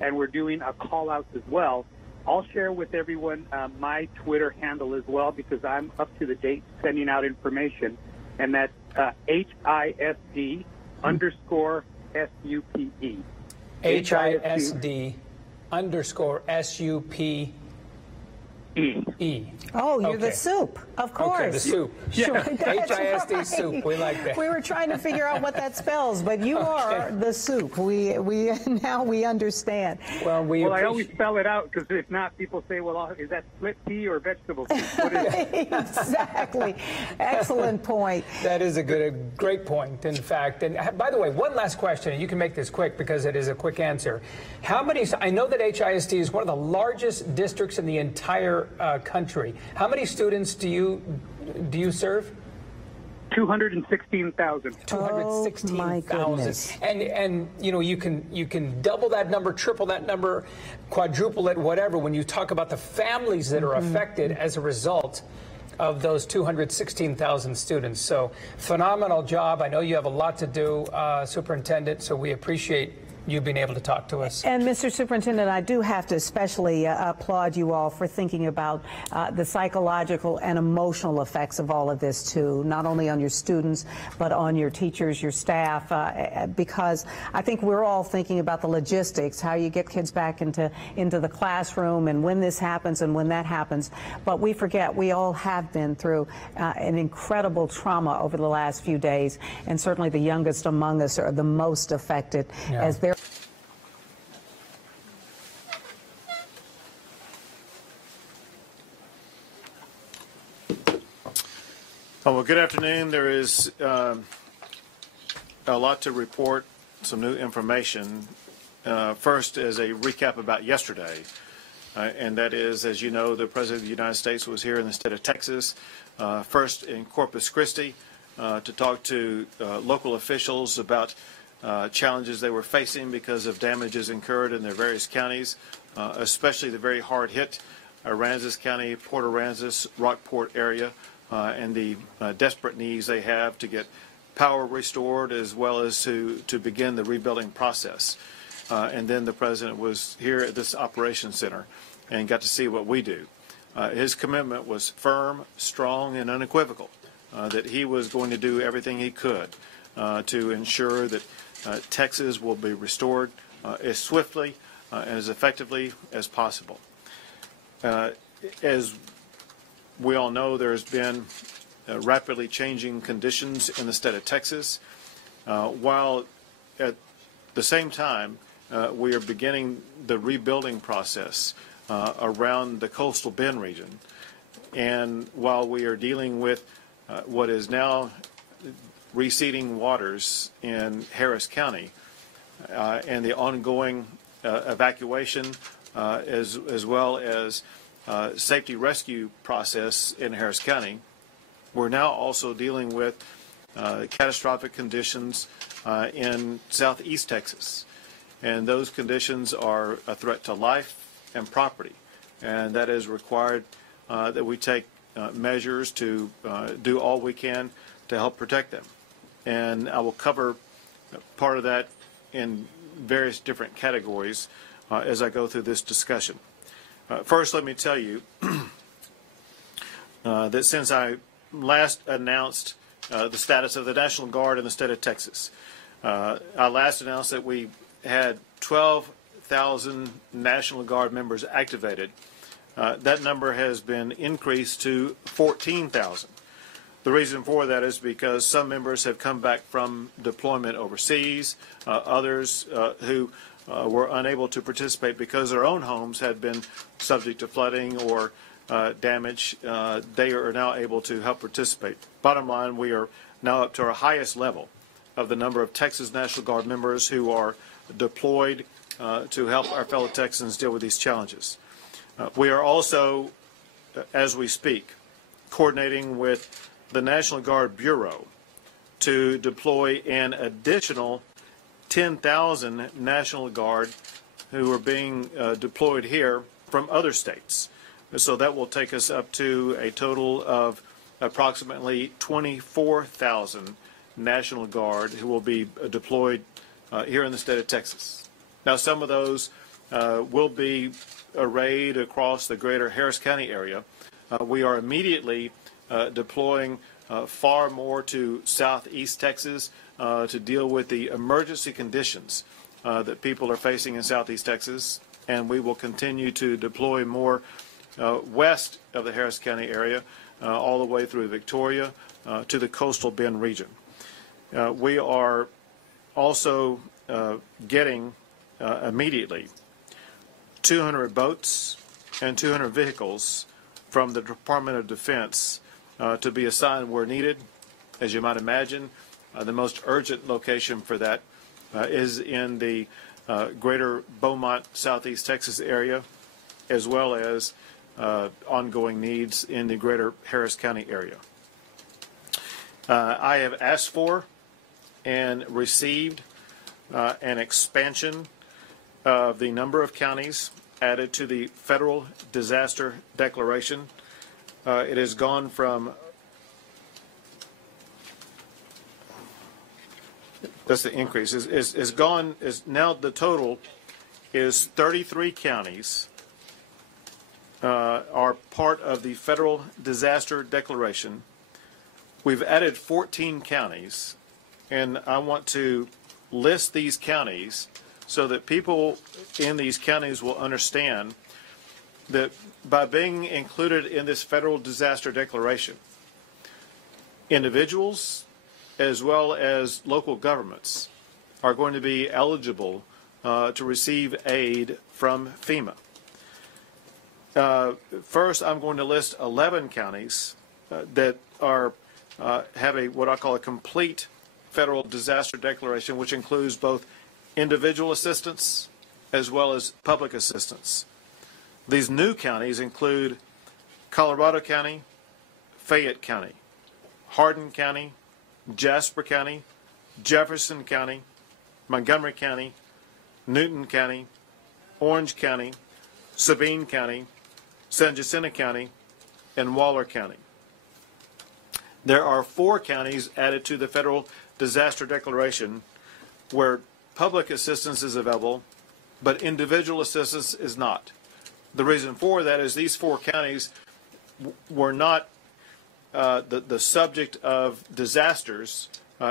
and we're doing a call-outs as well. I'll share with everyone my Twitter handle as well, because I'm up to the date sending out information, and that's HISD _SUPE. HISD _SUPE. Oh, you're the soup, of course. Okay, the soup. Sure, HISD right. soup. We like that. We were trying to figure out what that spells, but you are the soup. Now we understand. Well, I always spell it out, because if not, people say, well, is that split pea or vegetable soup? What is it? Exactly. Excellent point. That is a great point, in fact. And by the way, one last question, and you can make this quick because it is a quick answer. I know that HISD is one of the largest districts in the entire country. How many students do you serve? 216,000. 216,000. Oh, my goodness. And you know, you can double that number, triple that number, quadruple it, whatever, when you talk about the families that are affected as a result of those 216,000 students. So phenomenal job. I know you have a lot to do, Superintendent, so we appreciate you being able to talk to us. And Mr. Superintendent, I do have to especially applaud you all for thinking about the psychological and emotional effects of all of this too, not only on your students, but on your teachers, your staff, because I think we're all thinking about the logistics, how you get kids back into the classroom, and when this happens and when that happens. But we forget we all have been through an incredible trauma over the last few days, and certainly the youngest among us are the most affected as they're well, good afternoon. There is a lot to report, some new information. First, as a recap about yesterday, and that is, as you know, the President of the United States was here in the state of Texas, first in Corpus Christi, to talk to local officials about challenges they were facing because of damages incurred in their various counties, especially the very hard-hit Aransas County, Port Aransas, Rockport area, and the desperate needs they have to get power restored, as well as to begin the rebuilding process. And then the president was here at this operations center and got to see what we do. His commitment was firm, strong, and unequivocal, that he was going to do everything he could to ensure that Texas will be restored as swiftly and as effectively as possible. As we all know, there's been rapidly changing conditions in the state of Texas, while at the same time we are beginning the rebuilding process around the coastal Bend region. And while we are dealing with what is now receding waters in Harris County and the ongoing evacuation as well as safety rescue process in Harris County, we're now also dealing with catastrophic conditions in southeast Texas. And those conditions are a threat to life and property. And that is required that we take measures to do all we can to help protect them. And I will cover part of that in various different categories as I go through this discussion. First, let me tell you that since I last announced the status of the National Guard in the state of Texas, I last announced that we had 12,000 National Guard members activated. That number has been increased to 14,000. The reason for that is because some members have come back from deployment overseas, others who were unable to participate because their own homes had been subject to flooding or damage. They are now able to help participate. Bottom line, we are now up to our highest level of the number of Texas National Guard members who are deployed to help our fellow Texans deal with these challenges. We are also, as we speak, coordinating with the National Guard Bureau to deploy an additional 10,000 National Guard who are being deployed here from other states. So that will take us up to a total of approximately 24,000 National Guard who will be deployed here in the state of Texas. Now, some of those will be arrayed across the greater Harris County area. We are immediately deploying far more to southeast Texas to deal with the emergency conditions that people are facing in southeast Texas, and we will continue to deploy more west of the Harris County area all the way through Victoria to the coastal Bend region. We are also getting immediately 200 boats and 200 vehicles from the Department of Defense to be assigned where needed. As you might imagine, the most urgent location for that is in the greater Beaumont, southeast Texas area, as well as ongoing needs in the greater Harris County area. I have asked for and received an expansion of the number of counties added to the federal disaster declaration. It has gone from, that's the increase, is now the total is 33 counties are part of the federal disaster declaration. We've added 14 counties, and I want to list these counties so that people in these counties will understand that by being included in this federal disaster declaration, individuals as well as local governments are going to be eligible to receive aid from FEMA. First, I'm going to list 11 counties that are have what I call a complete federal disaster declaration, which includes both individual assistance as well as public assistance. These new counties include Colorado County, Fayette County, Hardin County, Jasper County, Jefferson County, Montgomery County, Newton County, Orange County, Sabine County, San Jacinto County, and Waller County. There are 4 counties added to the federal disaster declaration where public assistance is available, but individual assistance is not. The reason for that is these 4 counties were not the subject of disasters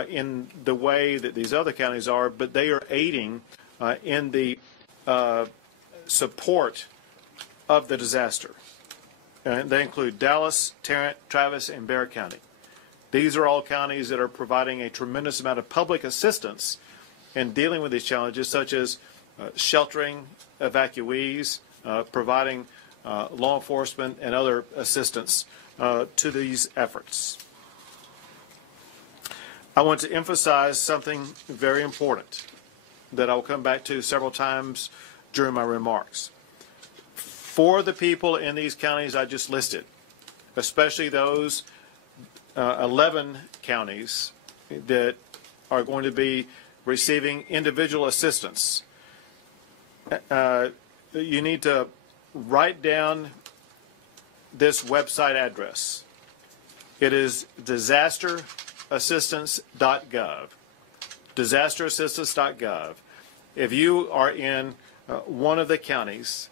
in the way that these other counties are, but they are aiding in the support of the disaster. And they include Dallas, Tarrant, Travis, and Bexar County. These are all counties that are providing a tremendous amount of public assistance in dealing with these challenges, such as sheltering evacuees, providing law enforcement and other assistance to these efforts. I want to emphasize something very important that I will come back to several times during my remarks. For the people in these counties I just listed, especially those 11 counties that are going to be receiving individual assistance, you need to write down this website address. It is disasterassistance.gov. Disasterassistance.gov. If you are in one of the counties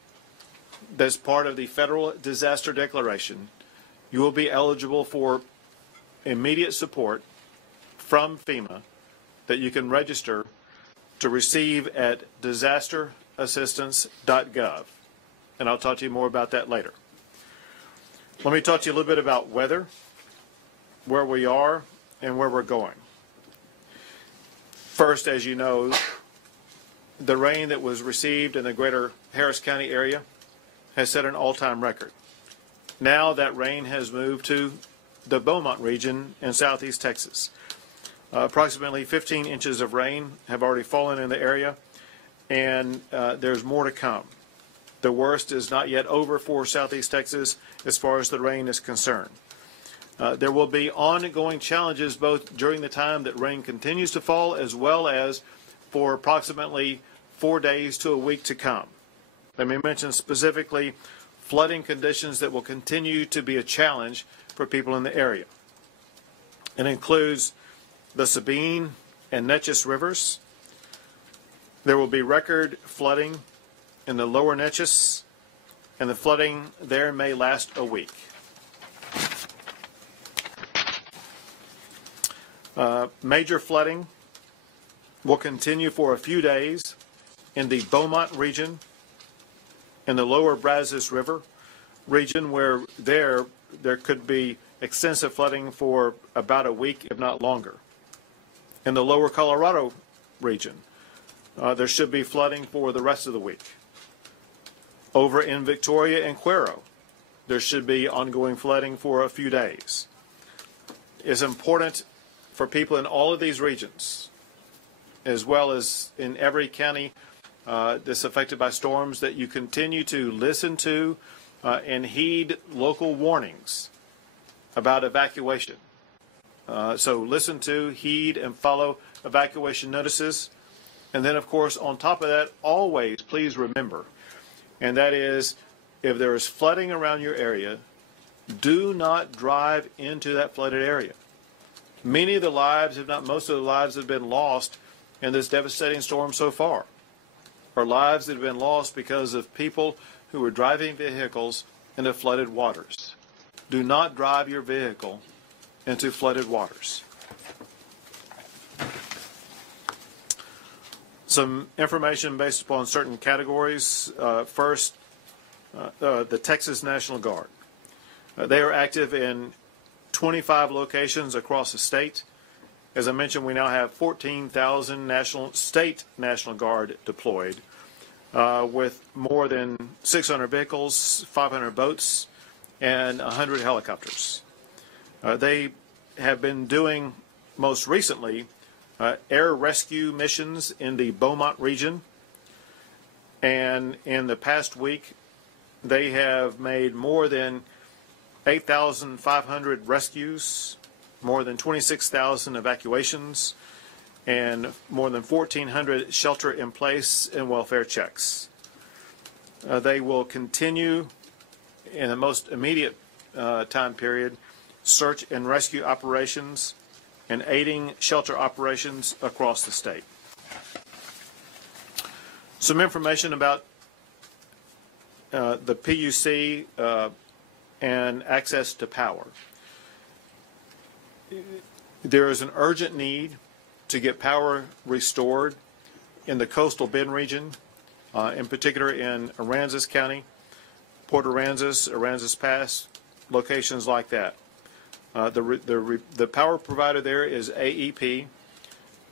that's part of the federal disaster declaration, you will be eligible for immediate support from FEMA that you can register to receive at disasterassistance.gov. And I'll talk to you more about that later. Let me talk to you a little bit about weather, where we are, and where we're going. First, as you know, the rain that was received in the greater Harris County area has set an all-time record. Now that rain has moved to the Beaumont region in southeast Texas. Approximately 15 inches of rain have already fallen in the area, and there's more to come. The worst is not yet over for southeast Texas as far as the rain is concerned. There will be ongoing challenges both during the time that rain continues to fall as well as for approximately 4 days to a week to come. Let me mention specifically flooding conditions that will continue to be a challenge for people in the area. It includes the Sabine and Neches rivers. There will be record flooding in the lower Neches, and the flooding there may last a week. Major flooding will continue for a few days in the Beaumont region, in the lower Brazos River region, where there could be extensive flooding for about a week, if not longer. In the lower Colorado region, there should be flooding for the rest of the week. Over in Victoria and Cuero, there should be ongoing flooding for a few days. It's important for people in all of these regions, as well as in every county that's affected by storms, that you continue to listen to and heed local warnings about evacuation. So listen to, heed, and follow evacuation notices. And then, of course, on top of that, always please remember, and that is, if there is flooding around your area, do not drive into that flooded area. Many of the lives, if not most of the lives, that have been lost in this devastating storm so far are lives that have been lost because of people who were driving vehicles into flooded waters. Do not drive your vehicle into flooded waters. Some information based upon certain categories. First, the Texas National Guard. They are active in 25 locations across the state. As I mentioned, we now have 14,000 state National Guard deployed, with more than 600 vehicles, 500 boats, and 100 helicopters. They have been doing, most recently, air rescue missions in the Beaumont region. And in the past week, they have made more than 8,500 rescues, more than 26,000 evacuations, and more than 1,400 shelter-in-place and welfare checks. They will continue in the most immediate time period, search and rescue operations and aiding shelter operations across the state. Some information about the PUC and access to power. There is an urgent need to get power restored in the coastal Bend region, in particular in Aransas County, Port Aransas, Aransas Pass, locations like that. The power provider there is AEP,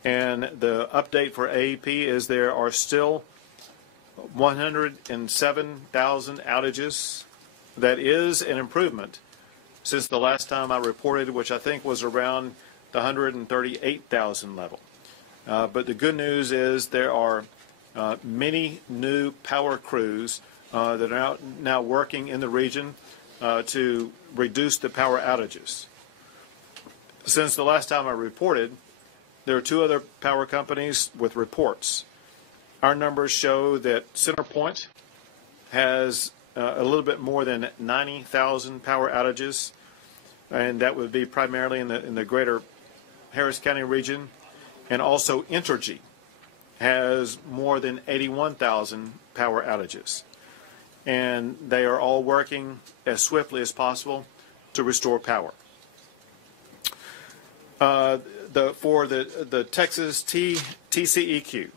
and the update for AEP is there are still 107,000 outages. That is an improvement since the last time I reported, which I think was around the 138,000 level. But the good news is there are many new power crews that are now working in the region to reduce the power outages. Since the last time I reported, there are 2 other power companies with reports. Our numbers show that CenterPoint has a little bit more than 90,000 power outages, and that would be primarily in the greater Harris County region. And also Entergy has more than 81,000 power outages. And they are all working as swiftly as possible to restore power. For the Texas TCEQ,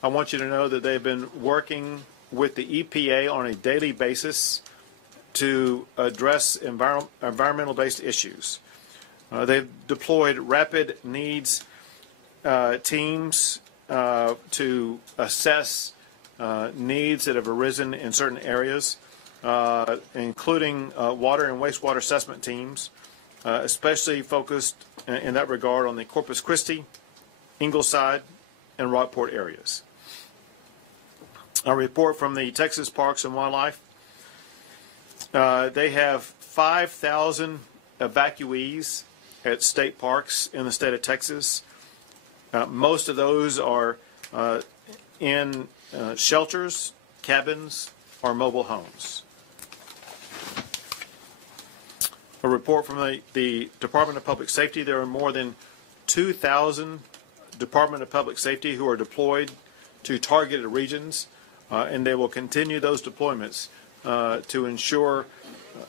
I want you to know that they've been working with the EPA on a daily basis to address environmental-based issues. They've deployed rapid needs teams to assess needs that have arisen in certain areas, including water and wastewater assessment teams, especially focused in that regard on the Corpus Christi, Ingleside, and Rockport areas. A report from the Texas Parks and Wildlife. They have 5,000 evacuees at state parks in the state of Texas. Most of those are in shelters, cabins, or mobile homes. A report from the Department of Public Safety. There are more than 2,000 Department of Public Safety who are deployed to targeted regions, and they will continue those deployments to ensure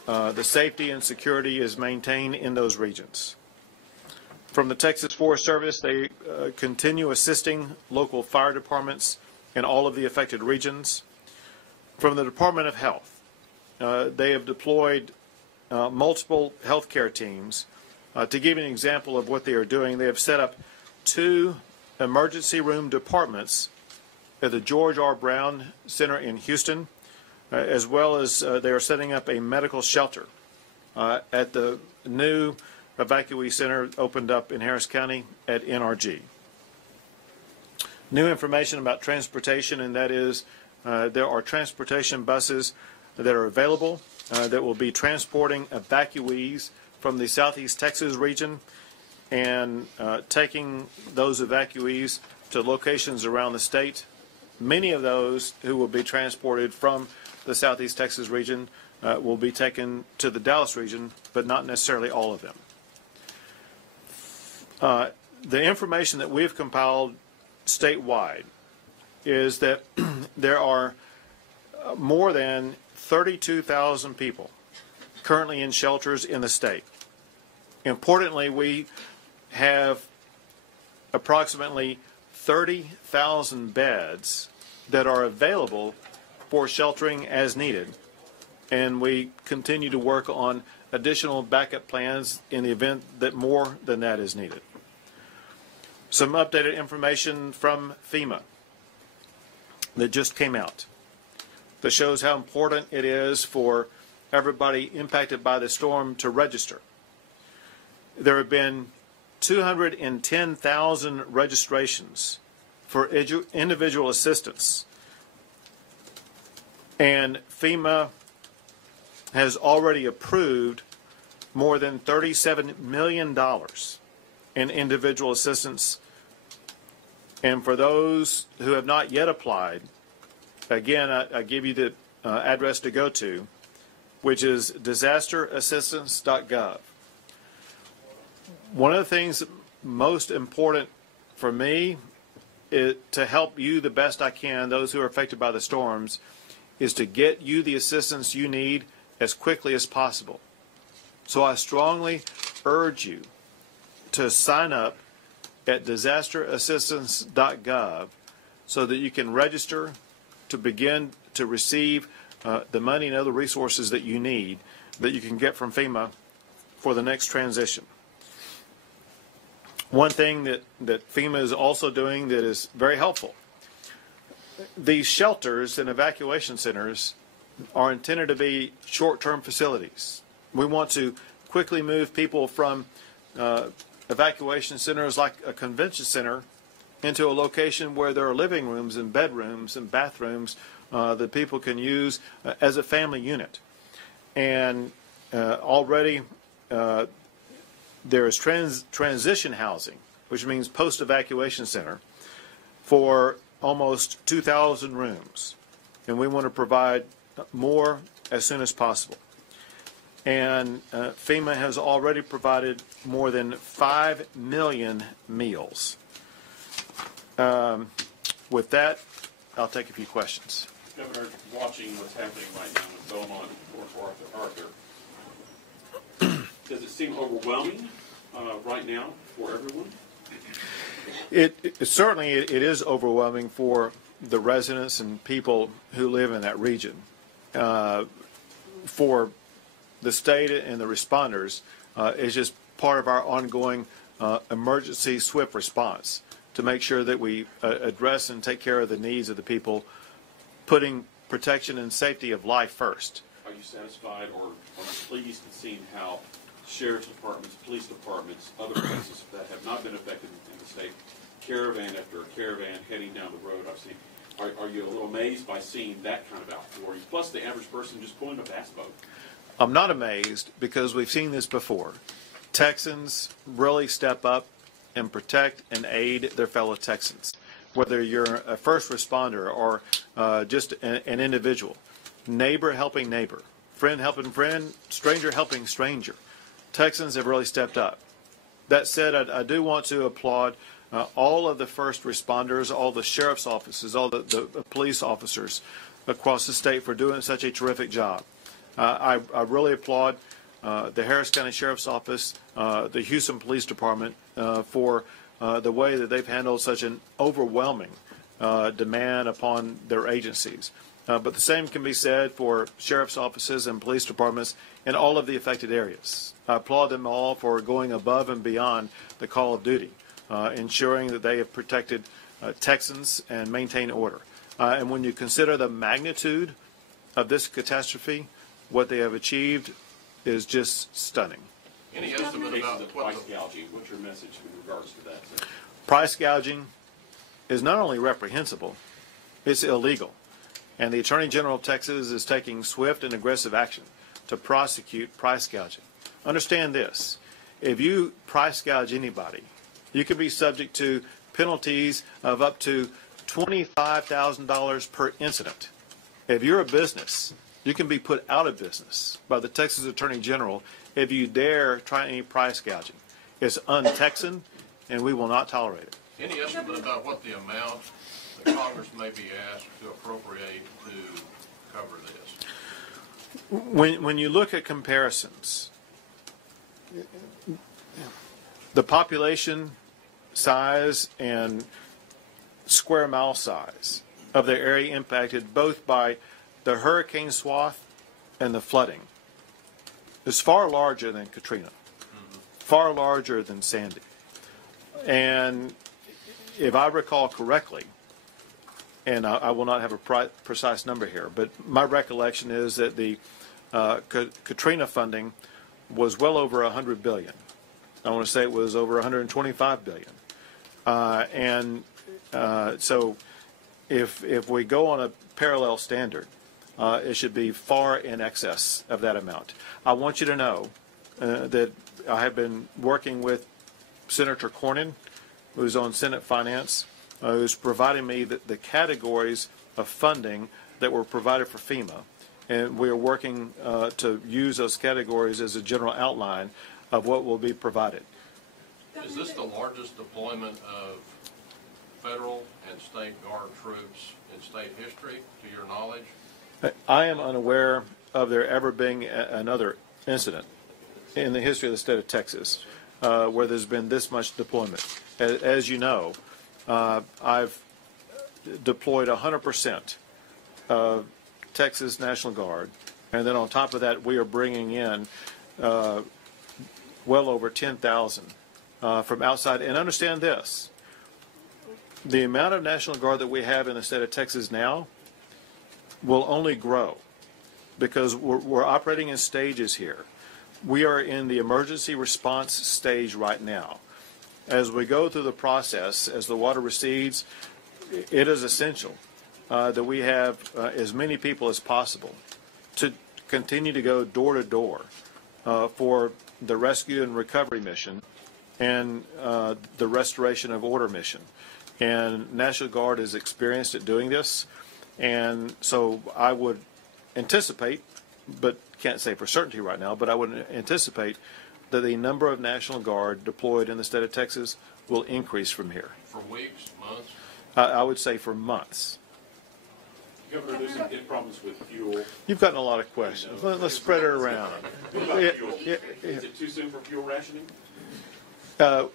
the safety and security is maintained in those regions. From the Texas Forest Service, they continue assisting local fire departments in all of the affected regions. From the Department of Health, they have deployed multiple healthcare teams. To give you an example of what they are doing, they have set up 2 emergency room departments at the George R. Brown Center in Houston, as well as they are setting up a medical shelter at the new evacuee center opened up in Harris County at NRG. New information about transportation, and that is there are transportation buses that are available that will be transporting evacuees from the Southeast Texas region and taking those evacuees to locations around the state. Many of those who will be transported from the Southeast Texas region will be taken to the Dallas region, but not necessarily all of them. The information that we've compiled statewide is that there are more than 32,000 people currently in shelters in the state. Importantly, we have approximately 30,000 beds that are available for sheltering as needed, and we continue to work on additional backup plans in the event that more than that is needed. Some updated information from FEMA that just came out that shows how important it is for everybody impacted by the storm to register. There have been 210,000 registrations for individual assistance, and FEMA has already approved more than $37 million in individual assistance. And for those who have not yet applied, again, I give you the address to go to. which is disasterassistance.gov. One of the things most important for me is to help you the best I can, those who are affected by the storms, is to get you the assistance you need as quickly as possible. So I strongly urge you to sign up at disasterassistance.gov so that you can register to begin to receive the money and other resources that you need that you can get from FEMA for the next transition. One thing that FEMA is also doing that is very helpful, these shelters and evacuation centers are intended to be short-term facilities. We want to quickly move people from evacuation centers like a convention center into a location where there are living rooms and bedrooms and bathrooms that people can use as a family unit. And already there is transition housing, which means post-evacuation center, for almost 2,000 rooms. And we want to provide more as soon as possible. And FEMA has already provided more than 5 million meals. With that, I'll take a few questions. Governor, watching what's happening right now in Beaumont and Fort Arthur, does it seem overwhelming right now for everyone? Certainly it is overwhelming for the residents and people who live in that region. For the state and the responders, it's just part of our ongoing emergency swift response to make sure that we address and take care of the needs of the people, putting protection and safety of life first. Are you satisfied or pleased in seeing how sheriff's departments, police departments, other places that have not been affected in the state, caravan after caravan heading down the road? I've seen. Are you a little amazed by seeing that kind of outpouring? Plus, the average person just pulling a bass boat. I'm not amazed because we've seen this before. Texans really step up and protect and aid their fellow Texans, whether you're a first responder or just an individual. Neighbor helping neighbor, friend helping friend, stranger helping stranger. Texans have really stepped up. That said, I do want to applaud all of the first responders, all the sheriff's offices, all the police officers across the state for doing such a terrific job. I really applaud the Harris County Sheriff's Office, the Houston Police Department for the way that they've handled such an overwhelming demand upon their agencies. But the same can be said for sheriff's offices and police departments in all of the affected areas. I applaud them all for going above and beyond the call of duty, ensuring that they have protected Texans and maintained order. And when you consider the magnitude of this catastrophe, what they have achieved is just stunning. Any estimate about price gouging? What's your message in regards to that, sir? Price gouging is not only reprehensible, it's illegal. And the Attorney General of Texas is taking swift and aggressive action to prosecute price gouging. Understand this. If you price gouge anybody, you could be subject to penalties of up to $25,000 per incident. If you're a business, you can be put out of business by the Texas Attorney General if you dare try any price gouging. It's un-Texan, and we will not tolerate it. Any estimate about what the amount that Congress may be asked to appropriate to cover this? When you look at comparisons, the population size and square mile size of the area impacted both by the hurricane swath and the flooding is far larger than Katrina, far larger than Sandy. And if I recall correctly, and I will not have a precise number here, but my recollection is that the Katrina funding was well over $100 billion. I want to say it was over $125 billion. So if we go on a parallel standard, it should be far in excess of that amount. I want you to know that I have been working with Senator Cornyn, who's on Senate Finance, who's providing me the categories of funding that were provided for FEMA. and we are working to use those categories as a general outline of what will be provided. Is this the largest deployment of federal and state Guard troops in state history, to your knowledge? I am unaware of there ever being another incident in the history of the state of Texas where there's been this much deployment. As you know, I've deployed 100% of Texas National Guard, and then on top of that, we are bringing in well over 10,000 from outside. And understand this, the amount of National Guard that we have in the state of Texas now will only grow because we're operating in stages here. We are in the emergency response stage right now. As we go through the process, as the water recedes, it is essential that we have as many people as possible to continue to go door to door for the rescue and recovery mission and the restoration of order mission. And National Guard is experienced at doing this, and so I would anticipate, but can't say for certainty right now, but I would anticipate that the number of National Guard deployed in the state of Texas will increase from here. For weeks, months? I would say for months. Governor, there's some problems with fuel. You've gotten a lot of questions. Let's spread it around. What about fuel? Is it too soon for fuel rationing?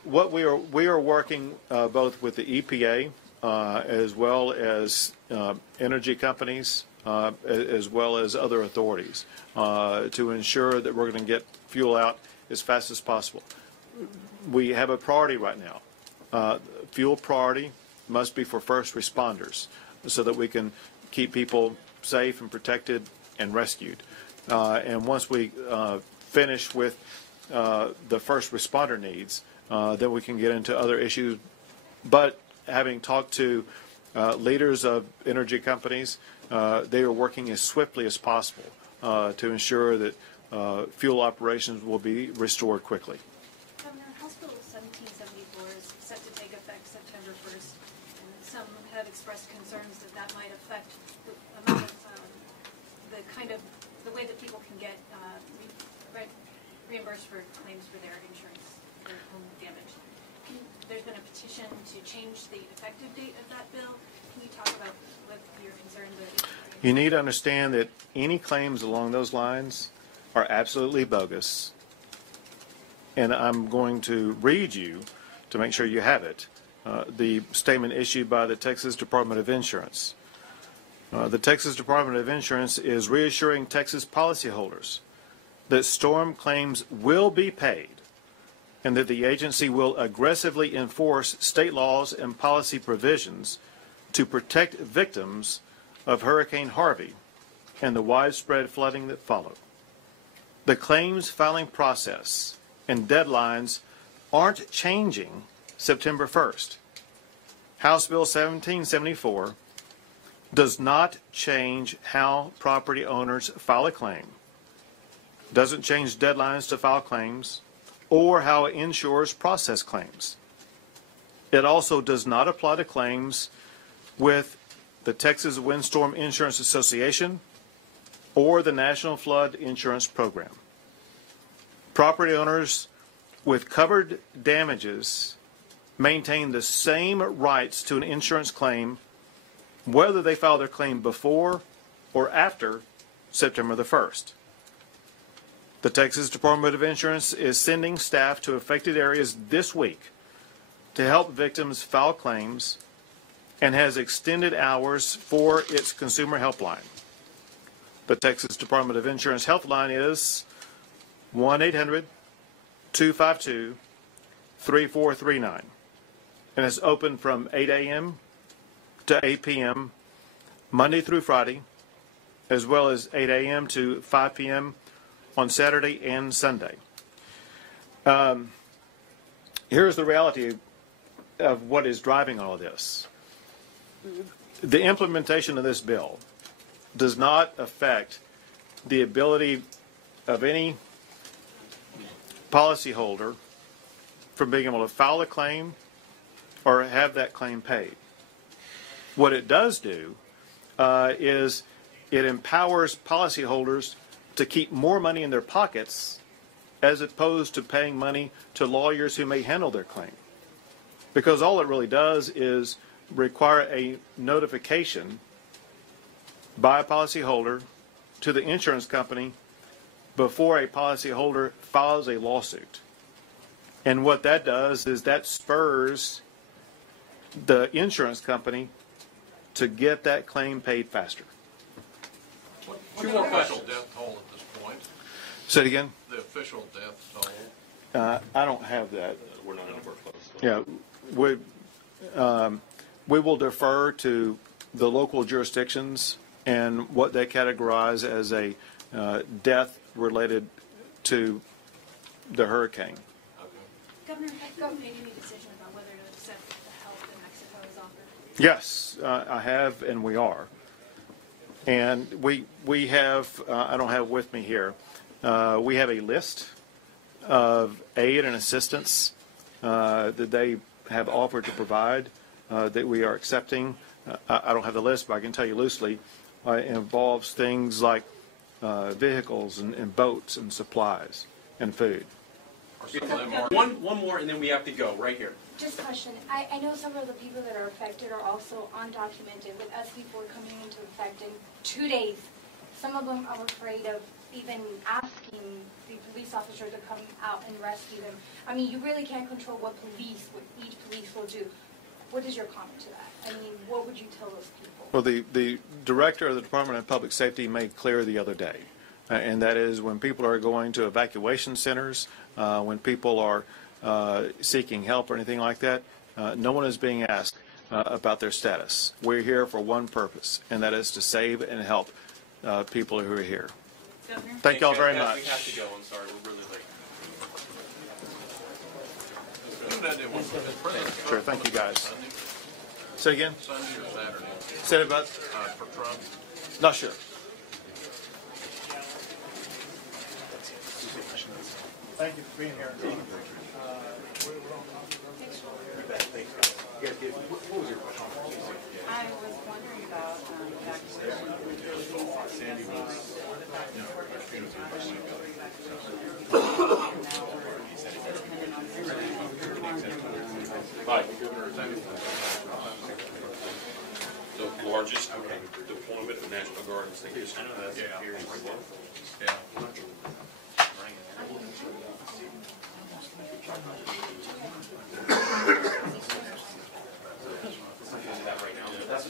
What we are working both with the EPA as well as energy companies as well as other authorities to ensure that we're going to get fuel out as fast as possible. We have a priority right now. Fuel priority must be for first responders so that we can keep people safe and protected and rescued. And once we finish with the first responder needs, then we can get into other issues. But having talked to leaders of energy companies, they are working as swiftly as possible to ensure that fuel operations will be restored quickly. Governor, House Bill 1774 is set to take effect September 1st, and some have expressed concerns that that might affect the amount of the way that people can get reimbursed for claims for their insurance for home damage. There's been a petition to change the effective date of that bill. Can you talk about what your concerns are? You need to understand that any claims along those lines are absolutely bogus. And I'm going to read you, to make sure you have it, the statement issued by the Texas Department of Insurance. The Texas Department of Insurance is reassuring Texas policyholders that storm claims will be paid and that the agency will aggressively enforce state laws and policy provisions to protect victims of Hurricane Harvey and the widespread flooding that followed. The claims filing process and deadlines aren't changing September 1st. House Bill 1774 does not change how property owners file a claim, doesn't change deadlines to file claims, or how insurers process claims. It also does not apply to claims with the Texas Windstorm Insurance Association or the National Flood Insurance Program. Property owners with covered damages maintain the same rights to an insurance claim whether they file their claim before or after September the 1st. The Texas Department of Insurance is sending staff to affected areas this week to help victims file claims and has extended hours for its consumer helpline. The Texas Department of Insurance helpline is 1-800-252-3439, and it's open from 8 a.m. to 8 p.m. Monday through Friday, as well as 8 a.m. to 5 p.m. on Saturday and Sunday. Here's the reality of what is driving all of this. The implementation of this bill does not affect the ability of any policyholder from being able to file a claim or have that claim paid. What it does do is it empowers policyholders to keep more money in their pockets as opposed to paying money to lawyers who may handle their claim. Because all it really does is require a notification by a policyholder to the insurance company before a policyholder files a lawsuit. And what that does is that spurs the insurance company to get that claim paid faster. What's the official death toll at this point? Say it again? The official death toll? I don't have that. We're not anywhere close. Yeah, we will defer to the local jurisdictions and what they categorize as a death related to the hurricane. Governor, have you made any decision about whether to accept the help that Mexico has offered? Yes, I have, and we are. And we have, I don't have it with me here, we have a list of aid and assistance that they have offered to provide that we are accepting. I don't have the list, but I can tell you loosely. It involves things like vehicles and boats and supplies and food. One more, and then we have to go right here. Just a question. I know some of the people that are affected are also undocumented. With SB4 coming into effect in 2 days, some of them are afraid of even asking the police officer to come out and rescue them. I mean, you really can't control what each police will do. What is your comment to that? I mean, what would you tell those people? Well, the director of the Department of Public Safety made clear the other day, and that is when people are going to evacuation centers, when people are seeking help or anything like that, no one is being asked about their status. We're here for one purpose, and that is to save and help people who are here. Governor? Thank you all very much. We have to go. I'm sorry, we're really late. Sure, thank you guys. Say again? Sunday or Saturday? Say it about? For Trump? Not sure. Thank you for being here. What was your question? I was wondering about evacuation. Sandy was. The largest deployment of National Guard in state history.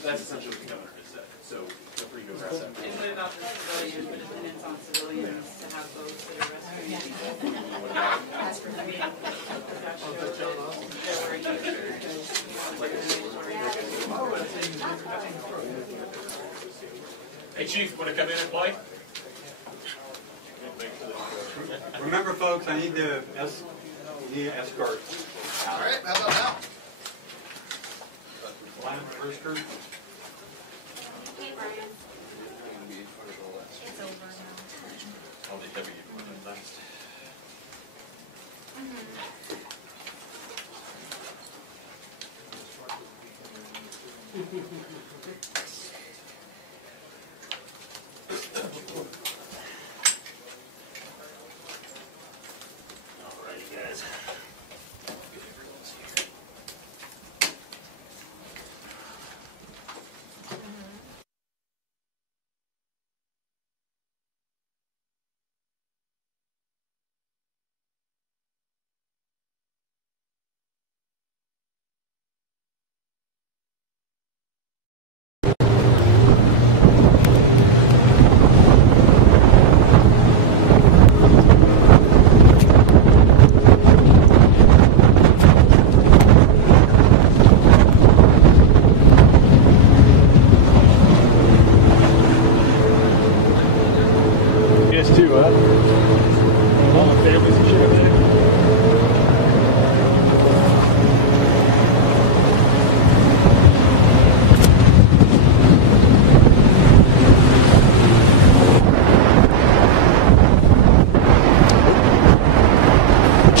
That's essentially what the governor has said. So feel free to address that. And what about the civilians, the dependence on civilians to have boats that are rescuing people? I mean, does that show that there were any Hey, Chief, want to come in and play? Remember, folks, I need to escort. All right, how about now? First group. Hey, Brian. It's over now. All the heavy equipment last.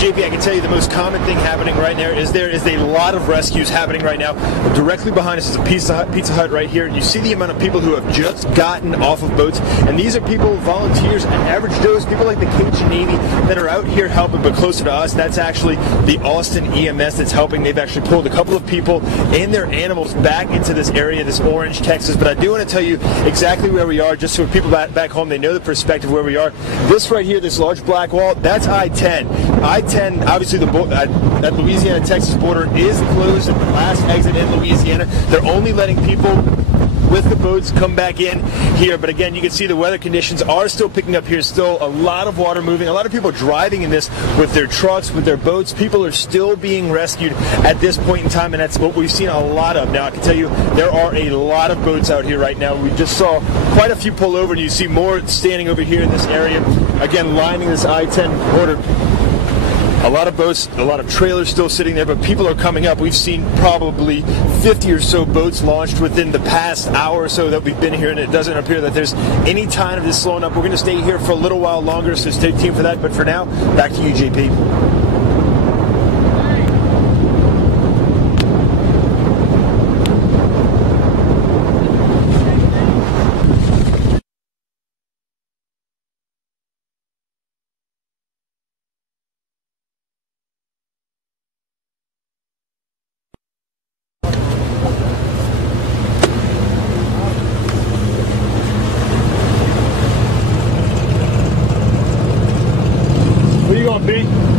JP, I can tell you the most common thing happening right there is a lot of rescues happening right now. Directly behind us is a Pizza Hut right here. You see the amount of people who have just gotten off of boats, and these are people, volunteers, average Joes, people like the Cajun Navy that are out here helping, but closer to us, that's actually the Austin EMS that's helping. They've actually pulled a couple of people and their animals back into this area, this Orange, Texas. But I do want to tell you exactly where we are, just so people back home, they know the perspective where we are. This right here, this large black wall, that's I-10. I-10, obviously, that Louisiana-Texas border is closed at the last exit in Louisiana. They're only letting people with the boats come back in here. But again, you can see the weather conditions are still picking up here. Still a lot of water moving. A lot of people driving in this with their trucks, with their boats. People are still being rescued at this point in time, and that's what we've seen a lot of. Now, I can tell you there are a lot of boats out here right now. We just saw quite a few pull over, and you see more standing over here in this area. Again, lining this I-10 border. A lot of boats, a lot of trailers still sitting there, but people are coming up. We've seen probably 50 or so boats launched within the past hour or so that we've been here, and it doesn't appear that there's any time of this slowing up. We're going to stay here for a little while longer, so stay tuned for that. But for now, back to you, JP. Where you going, B?